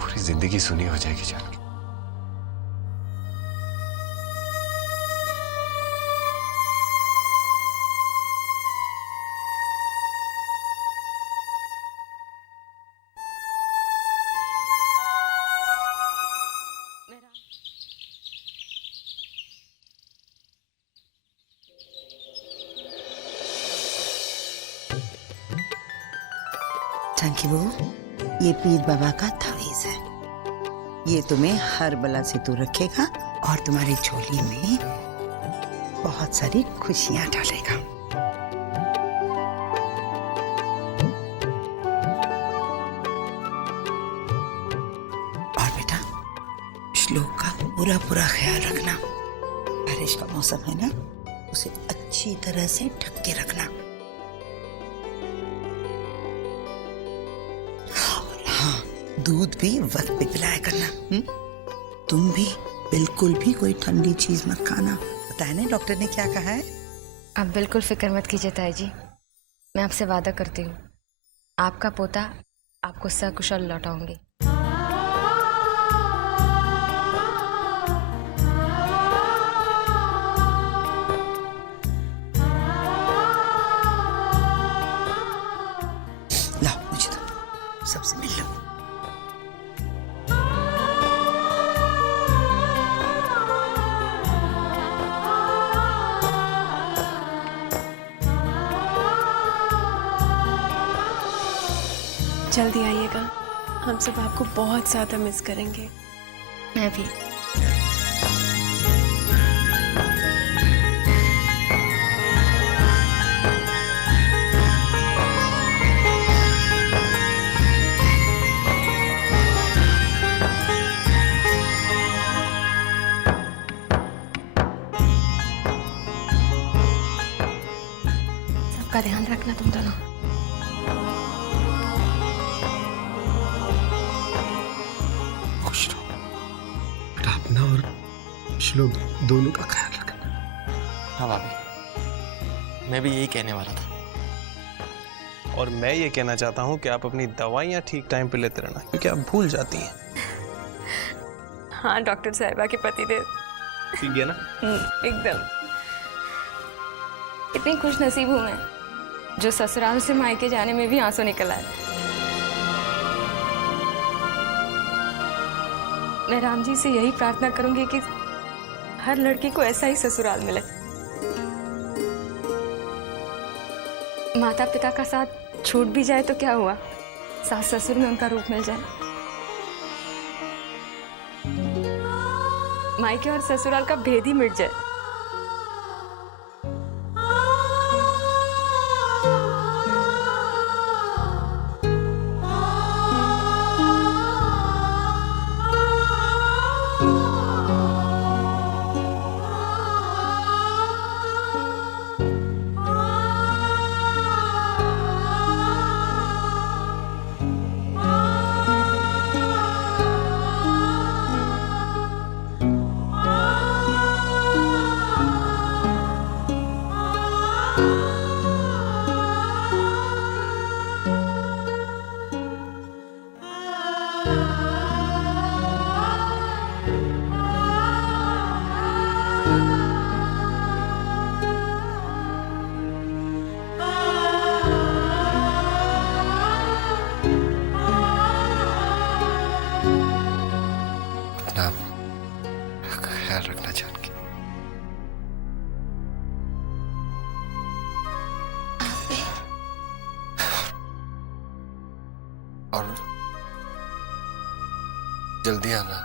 पूरी जिंदगी सुनी हो जाएगी जानकी। जानकी बहू, ये पीर बाबा का तावीज है। ये तुम्हें हर बला से दूर रखेगा और तुम्हारी झोली में बहुत सारी खुशियां डालेगा। और बेटा, श्लोक का पूरा पूरा ख्याल रखना। बारिश का मौसम है ना, उसे अच्छी तरह से ढक के रखना। दूध भी वक्त पे पिलाया करना। तुम भी बिल्कुल भी कोई ठंडी चीज मत खाना। पता है ना डॉक्टर ने क्या कहा है? आप बिल्कुल फिक्र मत कीजिए ताई जी, मैं आपसे वादा करती हूँ आपका पोता आपको सकुशल लौटाऊंगी। लाओ मुझे दो, सबसे मिल लो। जल्दी आइएगा, हम सब आपको बहुत ज्यादा मिस करेंगे। मैं भी। सबका ध्यान रखना तुम दोनों। अपना और श्लोक दोनों का ख्याल रखना। हाँ भाभी, मैं भी यही कहने वाला था। और मैं ये कहना चाहता हूँ कि आप अपनी दवाइयाँ ठीक टाइम पे लेते रहना, क्योंकि आप भूल जाती हैं। हाँ डॉक्टर साहिबा के पतिदेव। ठीक है ना? एकदम। इतनी खुश नसीब हूँ मैं, जो ससुराल से मायके जाने में भी आंसू निकल आए। मैं राम जी से यही प्रार्थना करूंगी कि हर लड़की को ऐसा ही ससुराल मिले। माता पिता का साथ छूट भी जाए तो क्या हुआ, सास ससुर में उनका रूप मिल जाए। मायके और ससुराल का भेद ही मिट जाए। अपना ख्याल रखना जानकी। और जल्दी आना।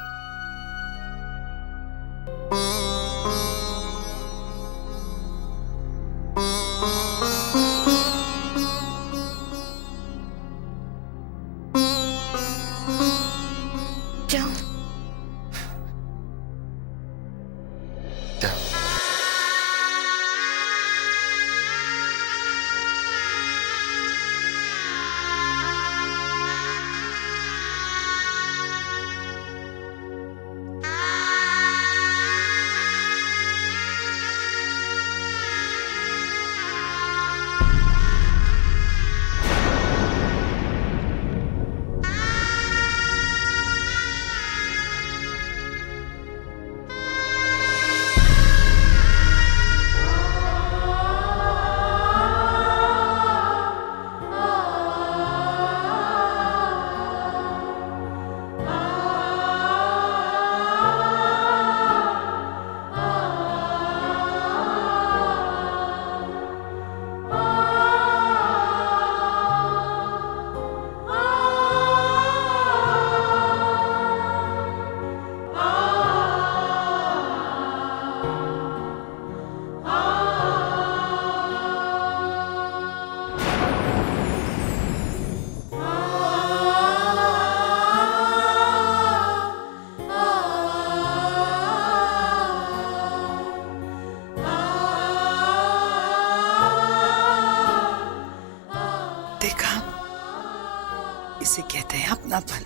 इसे कहते हैं अपनापन।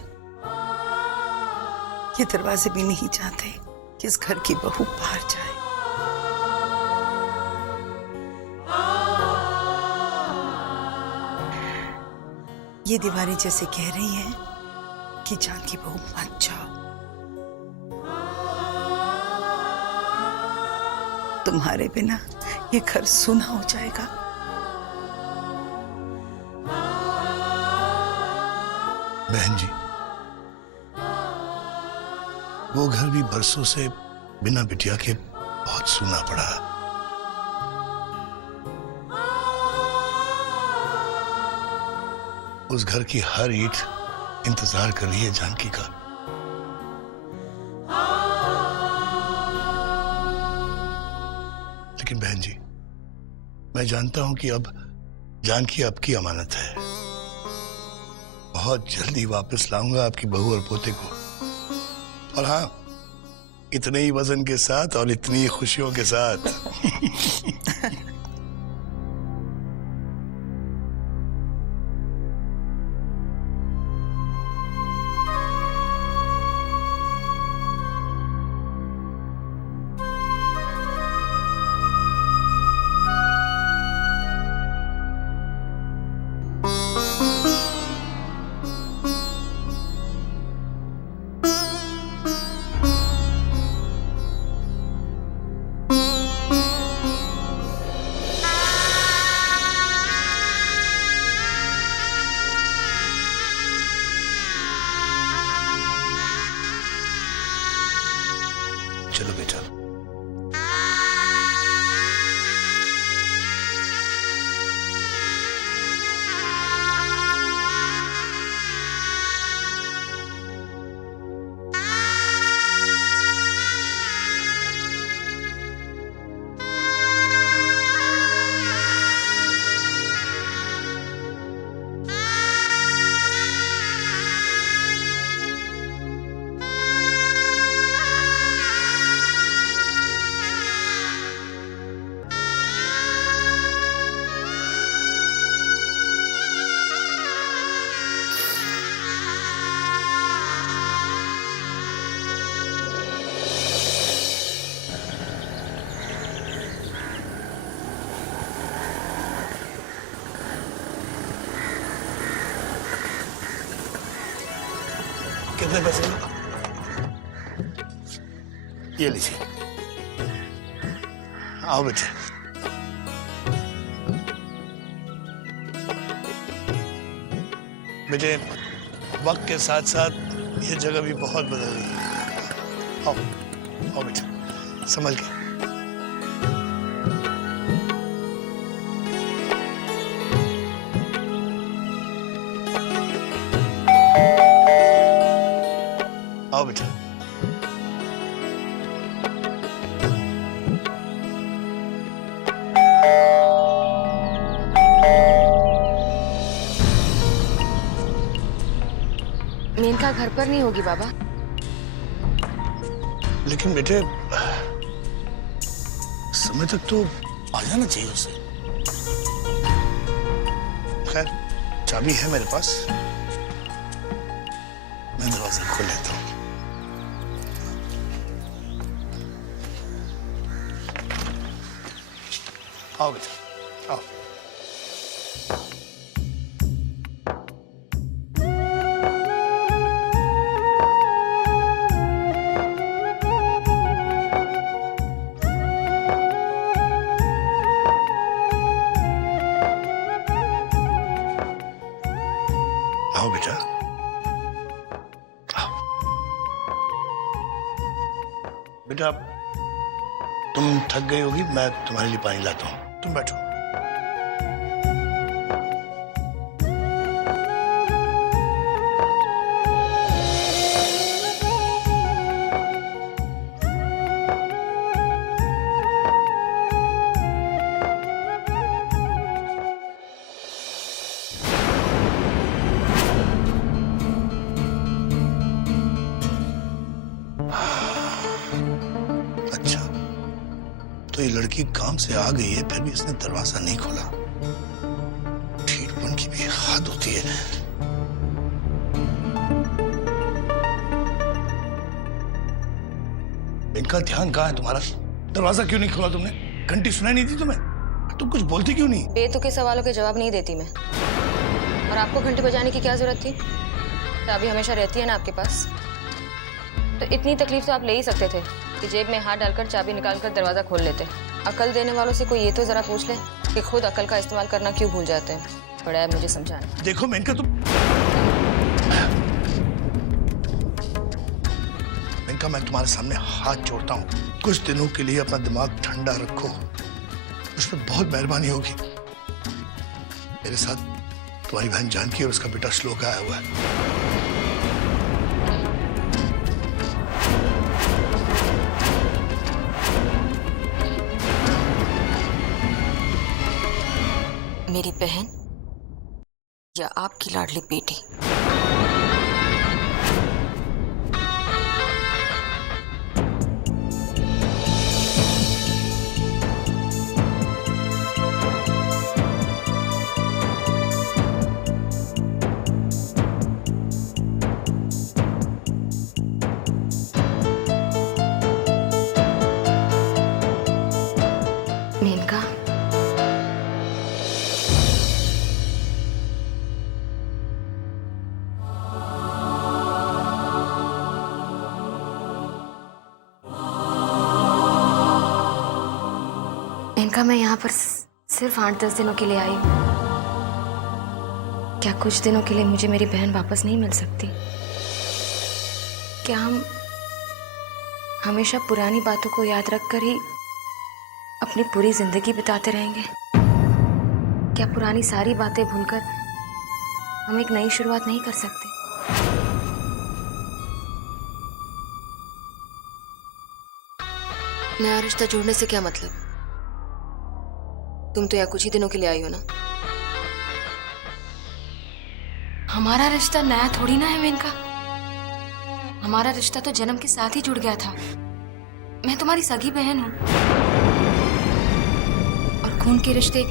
ये दरवाजे भी नहीं चाहते कि इस घर की बहू बाहर जाए। ये दीवारें जैसे कह रही हैं कि जानकी बहू मत जाओ। तुम्हारे बिना ये घर सूना हो जाएगा। बहन जी, वो घर भी बरसों से बिना बिटिया के बहुत सूना पड़ा है। उस घर की हर ईंट इंतजार कर रही है जानकी का। लेकिन बहन जी, मैं जानता हूं कि अब जानकी आपकी अमानत है। बहुत जल्दी वापस लाऊंगा आपकी बहू और पोते को। और हाँ, इतने ही वजन के साथ और इतनी ही खुशियों के साथ। चलो बेटा। कितने पैसे? ये लीजिए। आओ बेटे। बेटे, वक्त के साथ साथ ये जगह भी बहुत बदल गई है। आओ आओ बेटा, संभल के। आओ बेटा। मेनका घर पर नहीं होगी बाबा। लेकिन बेटे समय तक तो आ जाना चाहिए उसे। खैर चाबी है मेरे पास, मैं दरवाजा खोल लेता हूँ। आओ बेटा आओ। आओ बेटा आओ। बेटा तुम थक गई होगी, मैं तुम्हारे लिए पानी लाता हूँ, तुम बैठो। अच्छा, तो ये लड़की काम से आ गई है, फिर भी इसने दरवाजा नहीं खोला। ठीठपन की भी हद होती है। इनका ध्यान कहाँ है तुम्हारा? दरवाजा क्यों नहीं खोला तुमने? घंटी सुनाई नहीं थी तुम्हें? तुम कुछ बोलती क्यों नहीं? बेतुके सवालों के जवाब नहीं देती मैं। और आपको घंटी बजाने की क्या जरूरत थी? चाबी हमेशा रहती है ना आपके पास। तो इतनी तकलीफ तो आप ले ही सकते थे कि जेब में हाथ डालकर चाबी निकालकर दरवाजा खोल लेते। अकल देने वालों से कोई ये तो जरा पूछ ले कि खुद अकल का इस्तेमाल करना क्यों भूल जाते हैं। बड़ा है मुझे समझाना। देखो मेनका, मेनका मैं तुम्हारे सामने हाथ जोड़ता हूँ, कुछ दिनों के लिए अपना दिमाग ठंडा रखो, उस पर बहुत मेहरबानी होगी। मेरे साथ तुम्हारी बहन जानकी और उसका बेटा श्लोक आया हुआ है। मेरी बहन या आपकी लाडली बेटी? मेनका, मेनका मैं यहाँ पर सिर्फ 8-10 दिनों के लिए आई हूँ। क्या कुछ दिनों के लिए मुझे मेरी बहन वापस नहीं मिल सकती? क्या हम हमेशा पुरानी बातों को याद रखकर ही अपनी पूरी जिंदगी बिताते रहेंगे? क्या पुरानी सारी बातें भूलकर हम एक नई शुरुआत नहीं कर सकते? नया रिश्ता जोड़ने से क्या मतलब? तुम तो यहाँ कुछ ही दिनों के लिए आई हो ना। हमारा रिश्ता नया थोड़ी ना है मेनका। हमारा रिश्ता तो जन्म के साथ ही जुड़ गया था। मैं तुम्हारी सगी बहन हूं, और खून के रिश्ते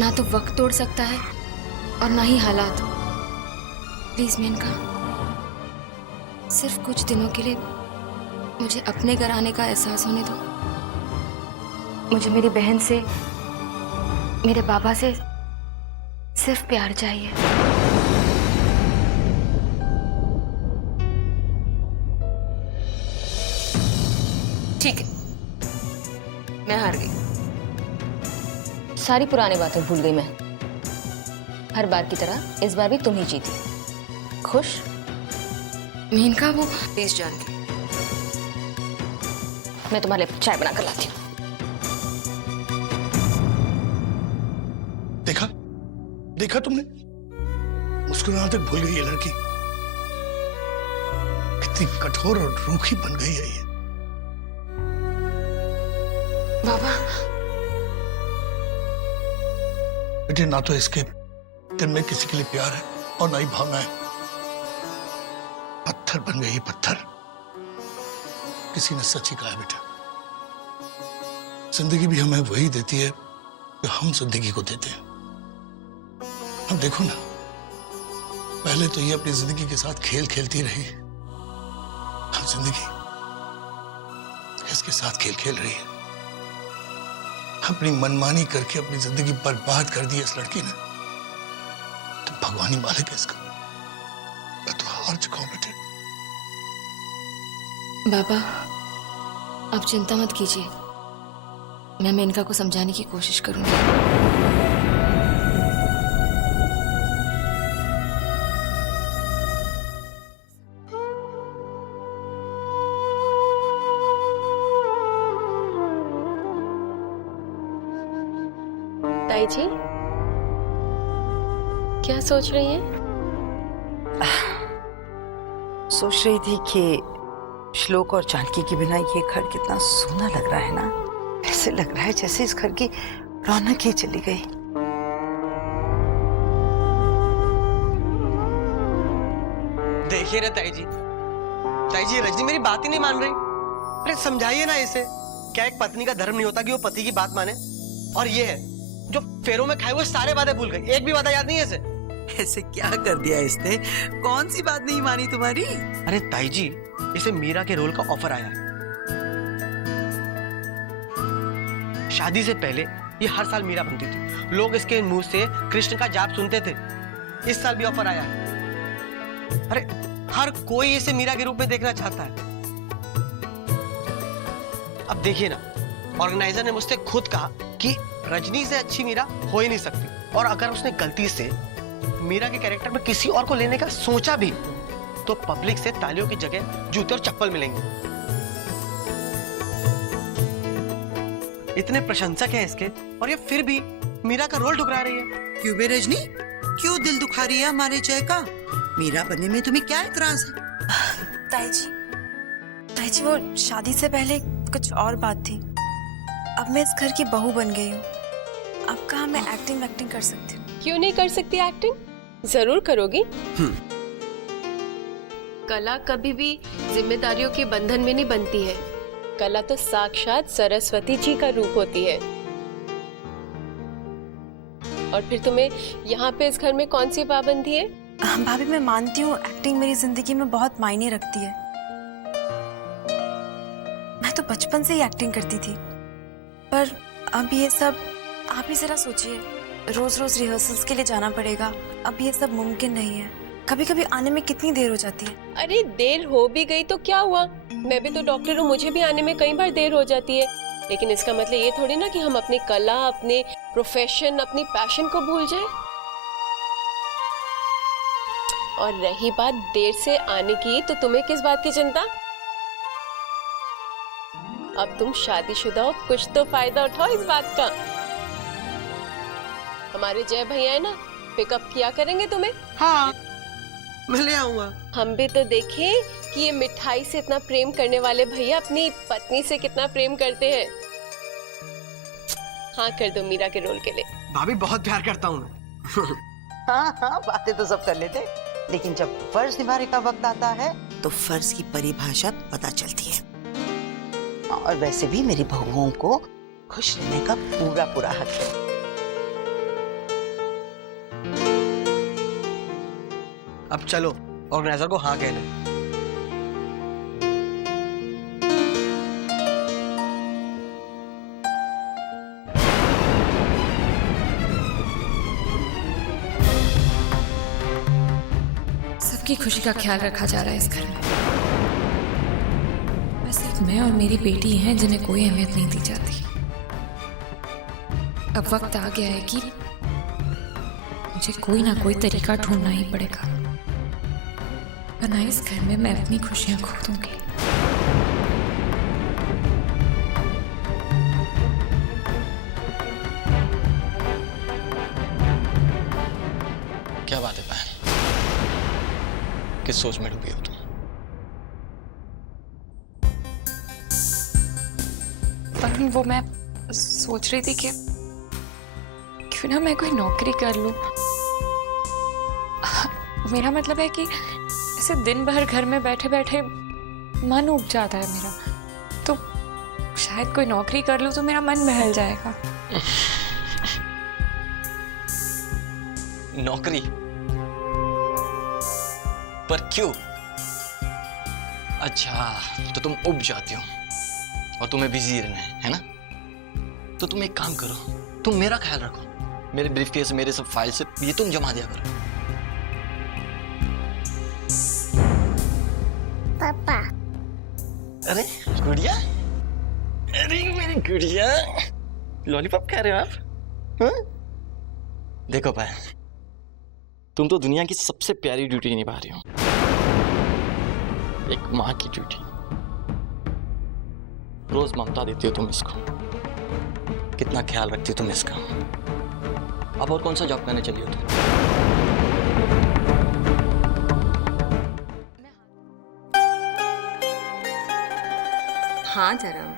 ना तो वक्त तोड़ सकता है और ना ही हालात। प्लीज मेनका, सिर्फ कुछ दिनों के लिए मुझे अपने घर आने का एहसास होने दो। मुझे मेरी बहन से, मेरे बाबा से सिर्फ प्यार चाहिए। ठीक है, मैं हार गई। सारी पुरानी बातें भूल गई मैं। हर बार की तरह इस बार भी तुम ही जीती। खुश? मेनका वो प्लीज जान के मैं तुम्हारे लिए चाय बना कर लाती हूँ। देखा देखा तुमने, मुस्कुराना तक भूल गई ये लड़की। कितनी कठोर और रूखी बन गई है ये। बाबा, बेटे ना तो इसके दिल में किसी के लिए प्यार है और ना ही भावना है। पत्थर बन गई, पत्थर। किसी ने सच ही कहा है बेटा, जिंदगी भी हमें वही देती है जो हम जिंदगी को देते हैं। अब देखो ना, पहले तो ये अपनी जिंदगी के साथ खेल खेलती रही, अब जिंदगी इसके साथ खेल खेल रही है। अपनी मनमानी करके अपनी जिंदगी बर्बाद कर दी इस लड़की ने। तो भगवान ही मालिक है इसका। मैं तो हार चुका हूं बेटे। बाबा, आप चिंता मत कीजिए, मैं मेनका को समझाने की कोशिश करूंगी। ताई जी, क्या सोच रही हैं? सोच रही थी कि श्लोक और जानकी के बिना ये घर कितना सूना लग रहा है ना। ऐसे लग रहा है जैसे इस घर की रौनक ही चली गई। देखिए ना ताई जी, रजनी मेरी बात ही नहीं मान रही। अरे समझाइए ना इसे। क्या एक पत्नी का धर्म नहीं होता कि वो पति की बात माने? और ये है जो फेरों में खाए हुए सारे वादे भूल गई, एक भी वादा याद नहीं है इसे। ऐसे क्या कर दिया इसने? कौन सी बात नहीं मानी तुम्हारी? अरे ताई जी, इसे मीरा के रोल का ऑफर आया है। शादी से पहले ये हर साल मीरा बनती थी, लोग इसके मुंह से कृष्ण का जाप सुनते थे। इस साल भी ऑफर आया है। अरे हर कोई इसे मीरा के रूप में देखना चाहता है। अब देखिए ना, ऑर्गेनाइजर ने मुझसे खुद कहा कि रजनी से अच्छी मीरा हो ही नहीं सकती, और अगर उसने गलती से मीरा के कैरेक्टर में किसी और को लेने का सोचा भी तो पब्लिक से तालियों की जगह जूते और चप्पल मिलेंगे। इतने प्रशंसक हैं इसके, और ये फिर भी मीरा का रोल ठुकरा रही है। क्यों बे रजनी, क्यों दिल दुखा रही है हमारे जय का? मीरा बनने में तुम्हें क्या एतराज है? ताई जी, वो शादी से पहले कुछ और बात थी। अब मैं इस घर की बहू बन गई हूँ। अब कहाँ मैं एक्टिंग कर सकती हूँ? क्यों नहीं कर सकती एक्टिंग? जरूर करोगी। कला कभी भी जिम्मेदारियों के बंधन में नहीं बनती है। कला तो साक्षात सरस्वती जी का रूप होती है। और फिर तुम्हें यहाँ पे इस घर में कौन सी पाबंदी है? भाभी, मैं मानती हूँ एक्टिंग मेरी जिंदगी में बहुत मायने रखती है। मैं तो बचपन से ही एक्टिंग करती थी, पर अब ये सब, आप ही जरा सोचिए, रोज रोज रिहर्सल्स के लिए जाना पड़ेगा। अब ये सब मुमकिन नहीं है। कभी कभी आने में कितनी देर हो जाती है। अरे देर हो भी गई तो क्या हुआ? मैं भी तो डॉक्टर हूँ, मुझे भी आने में कई बार देर हो जाती है। लेकिन इसका मतलब ये थोड़ी ना कि हम अपनी कला, अपने प्रोफेशन, अपनी पैशन को भूल जाए। और रही बात देर से आने की, तो तुम्हें किस बात की चिंता? अब तुम शादीशुदा हो, कुछ तो फायदा उठाओ इस बात का। हमारे जय भैया है ना, पिकअप किया करेंगे तुम्हें। हाँ, मैं ले आऊंगा। हम भी तो देखें कि ये मिठाई से इतना प्रेम करने वाले भैया अपनी पत्नी से कितना प्रेम करते हैं। हाँ कर दो मीरा के रोल के लिए। भाभी, बहुत प्यार करता हूँ मैं। हाँ, बातें तो सब कर लेते, लेकिन जब फर्ज निभाने का वक्त आता है तो फर्ज की परिभाषा पता चलती है। और वैसे भी मेरी बहुओं को खुश रहने का पूरा हक है। अब चलो ऑर्गेनाइजर को हाँ कहने। सबकी खुशी का ख्याल रखा जा रहा है इस घर में। बस सिर्फ मैं और मेरी बेटी हैं जिन्हें कोई अहमियत नहीं दी जाती। अब वक्त आ गया है कि मुझे कोई ना कोई तरीका ढूंढना ही पड़ेगा, वरना इस घर में मैं अपनी खुशियां खो दूंगी। किस सोच में डूबी हो तुम? पर वो मैं सोच रही थी कि क्यों ना मैं कोई नौकरी कर लूं। मेरा मतलब है कि ऐसे दिन भर घर में बैठे बैठे मन उब जाता है मेरा, तो शायद कोई नौकरी कर लूं तो मेरा मन बहल जाएगा। नौकरी? पर क्यों? अच्छा, तो तुम उब जाती हो और तुम्हें बिजी रहना है ना? तो तुम एक काम करो, तुम मेरा ख्याल रखो, मेरे ब्रीफकेस, मेरे सब फाइल से ये तुम जमा दिया करो। पापा। अरे गुड़िया, अरे मेरी गुड़िया, लॉलीपॉप खा रहे हो आप? हाँ? देखो पायल, तुम तो दुनिया की सबसे प्यारी ड्यूटी निभा रही हो, एक माँ की ड्यूटी। रोज ममता देती हो तुम इसको, कितना ख्याल रखती हो तुम इसका। अब और कौन सा जॉब करने चली हो तुम? हाँ धर्म,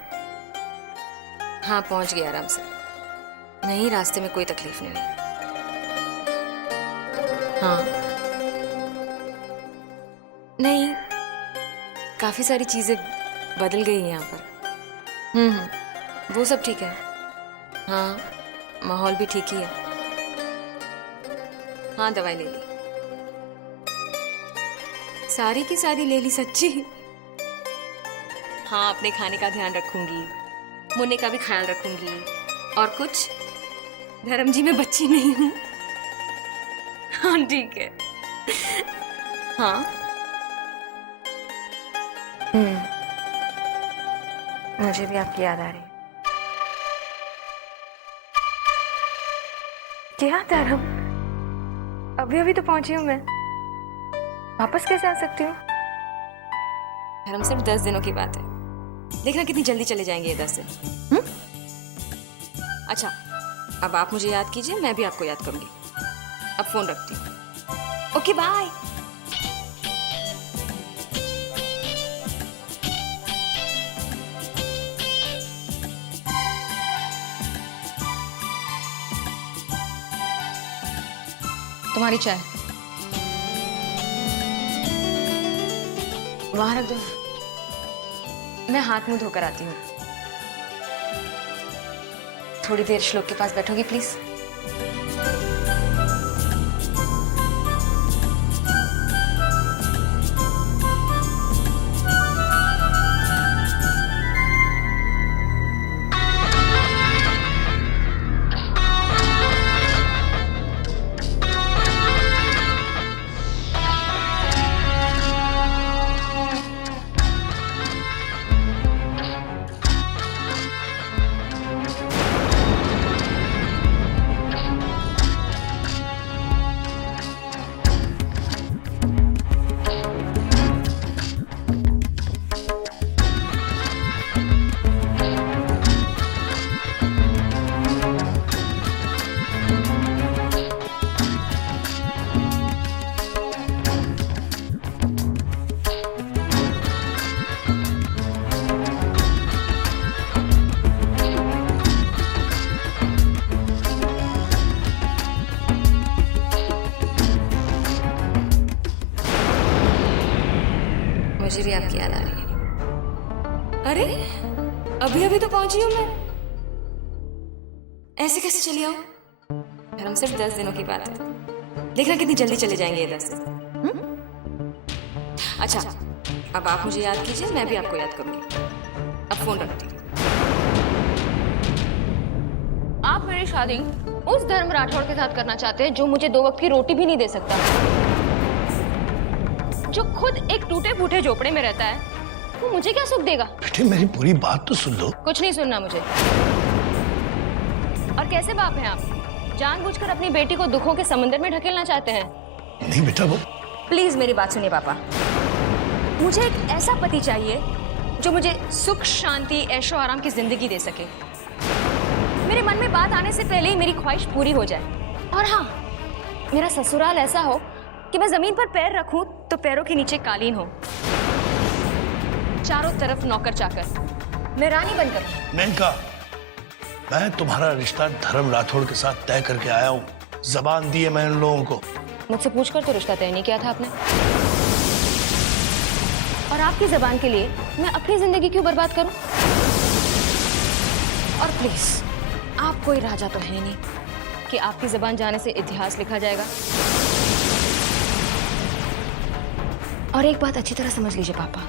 हाँ पहुंच गया आराम से। नहीं, रास्ते में कोई तकलीफ नहीं हुई। हाँ नहीं, काफी सारी चीजें बदल गई हैं यहाँ पर। वो सब ठीक है। हाँ, माहौल भी ठीक ही है। हाँ, दवाई ले ली, सारी की सारी ले ली सच्ची। हाँ, अपने खाने का ध्यान रखूंगी, मुन्ने का भी ख्याल रखूंगी। और कुछ, धर्म जी मैं बच्ची नहीं हूँ। हाँ ठीक है। हाँ मुझे भी आपकी याद आ रही है। क्या धर्म, अभी अभी तो पहुंची हूँ मैं, वापस कैसे आ सकती हूँ? धर्म सिर्फ 10 दिनों की बात है, देखना कितनी जल्दी चले जाएंगे ये 10 दिन। अच्छा, अब आप मुझे याद कीजिए, मैं भी आपको याद करूंगी। अब फोन रखती हूँ। Okay bye. तुम्हारी चाय वहां रख दो, मैं हाथ मुंह धोकर आती हूँ। थोड़ी देर श्लोक के पास बैठोगी प्लीज? मुझे भी आपकी याद आ रही है। अरे अभी अभी तो पहुंची हूं मैं, ऐसे कैसे चली आऊं? धर्म सिर्फ 10 दिनों की बात है, देखना कितनी जल्दी चले जाएंगे ये 10 दिन। अच्छा, अब आप मुझे याद कीजिए, मैं भी आपको याद करूंगी। अब फोन रखती हूँ। आप मेरी शादी उस धर्म राठौड़ के साथ करना चाहते हैं जो मुझे 2 वक्त की रोटी भी नहीं दे सकता, जो खुद एक टूटे फूटे झोपड़े में रहता है। वो मुझे क्या सुख देगा? बेटे मेरी पूरी बात तो सुन लो। कुछ नहीं सुनना मुझे। और कैसे बाप हैं आप, जानबूझकर अपनी बेटी को दुखों के समंदर में ढकेलना चाहते हैं? नहीं बेटा, वो प्लीज मेरी बात सुनिए पापा, मुझे एक ऐसा पति चाहिए जो मुझे सुख शांति ऐशो आराम की जिंदगी दे सके। मेरे मन में बात आने से पहले ही मेरी ख्वाहिश पूरी हो जाए। और हाँ, मेरा ससुराल ऐसा हो कि मैं जमीन पर पैर रखूं तो पैरों के नीचे कालीन हो, चारों तरफ नौकर चाकर, मैं रानी बनकर। मेनका, मैं तुम्हारा रिश्ता धर्म राठौड़ के साथ तय करके आया हूँ। जबान दी है मैं इन लोगों को। मुझसे पूछकर तो रिश्ता तय नहीं किया था आपने। और आपकी जबान के लिए मैं अपनी जिंदगी क्यों बर्बाद करूं? और प्लीज, आप कोई राजा तो है नहीं कि आपकी जबान जाने से इतिहास लिखा जाएगा। और एक बात अच्छी तरह समझ लीजिए पापा,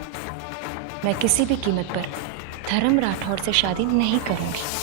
मैं किसी भी कीमत पर धर्म राठौड़ से शादी नहीं करूंगी।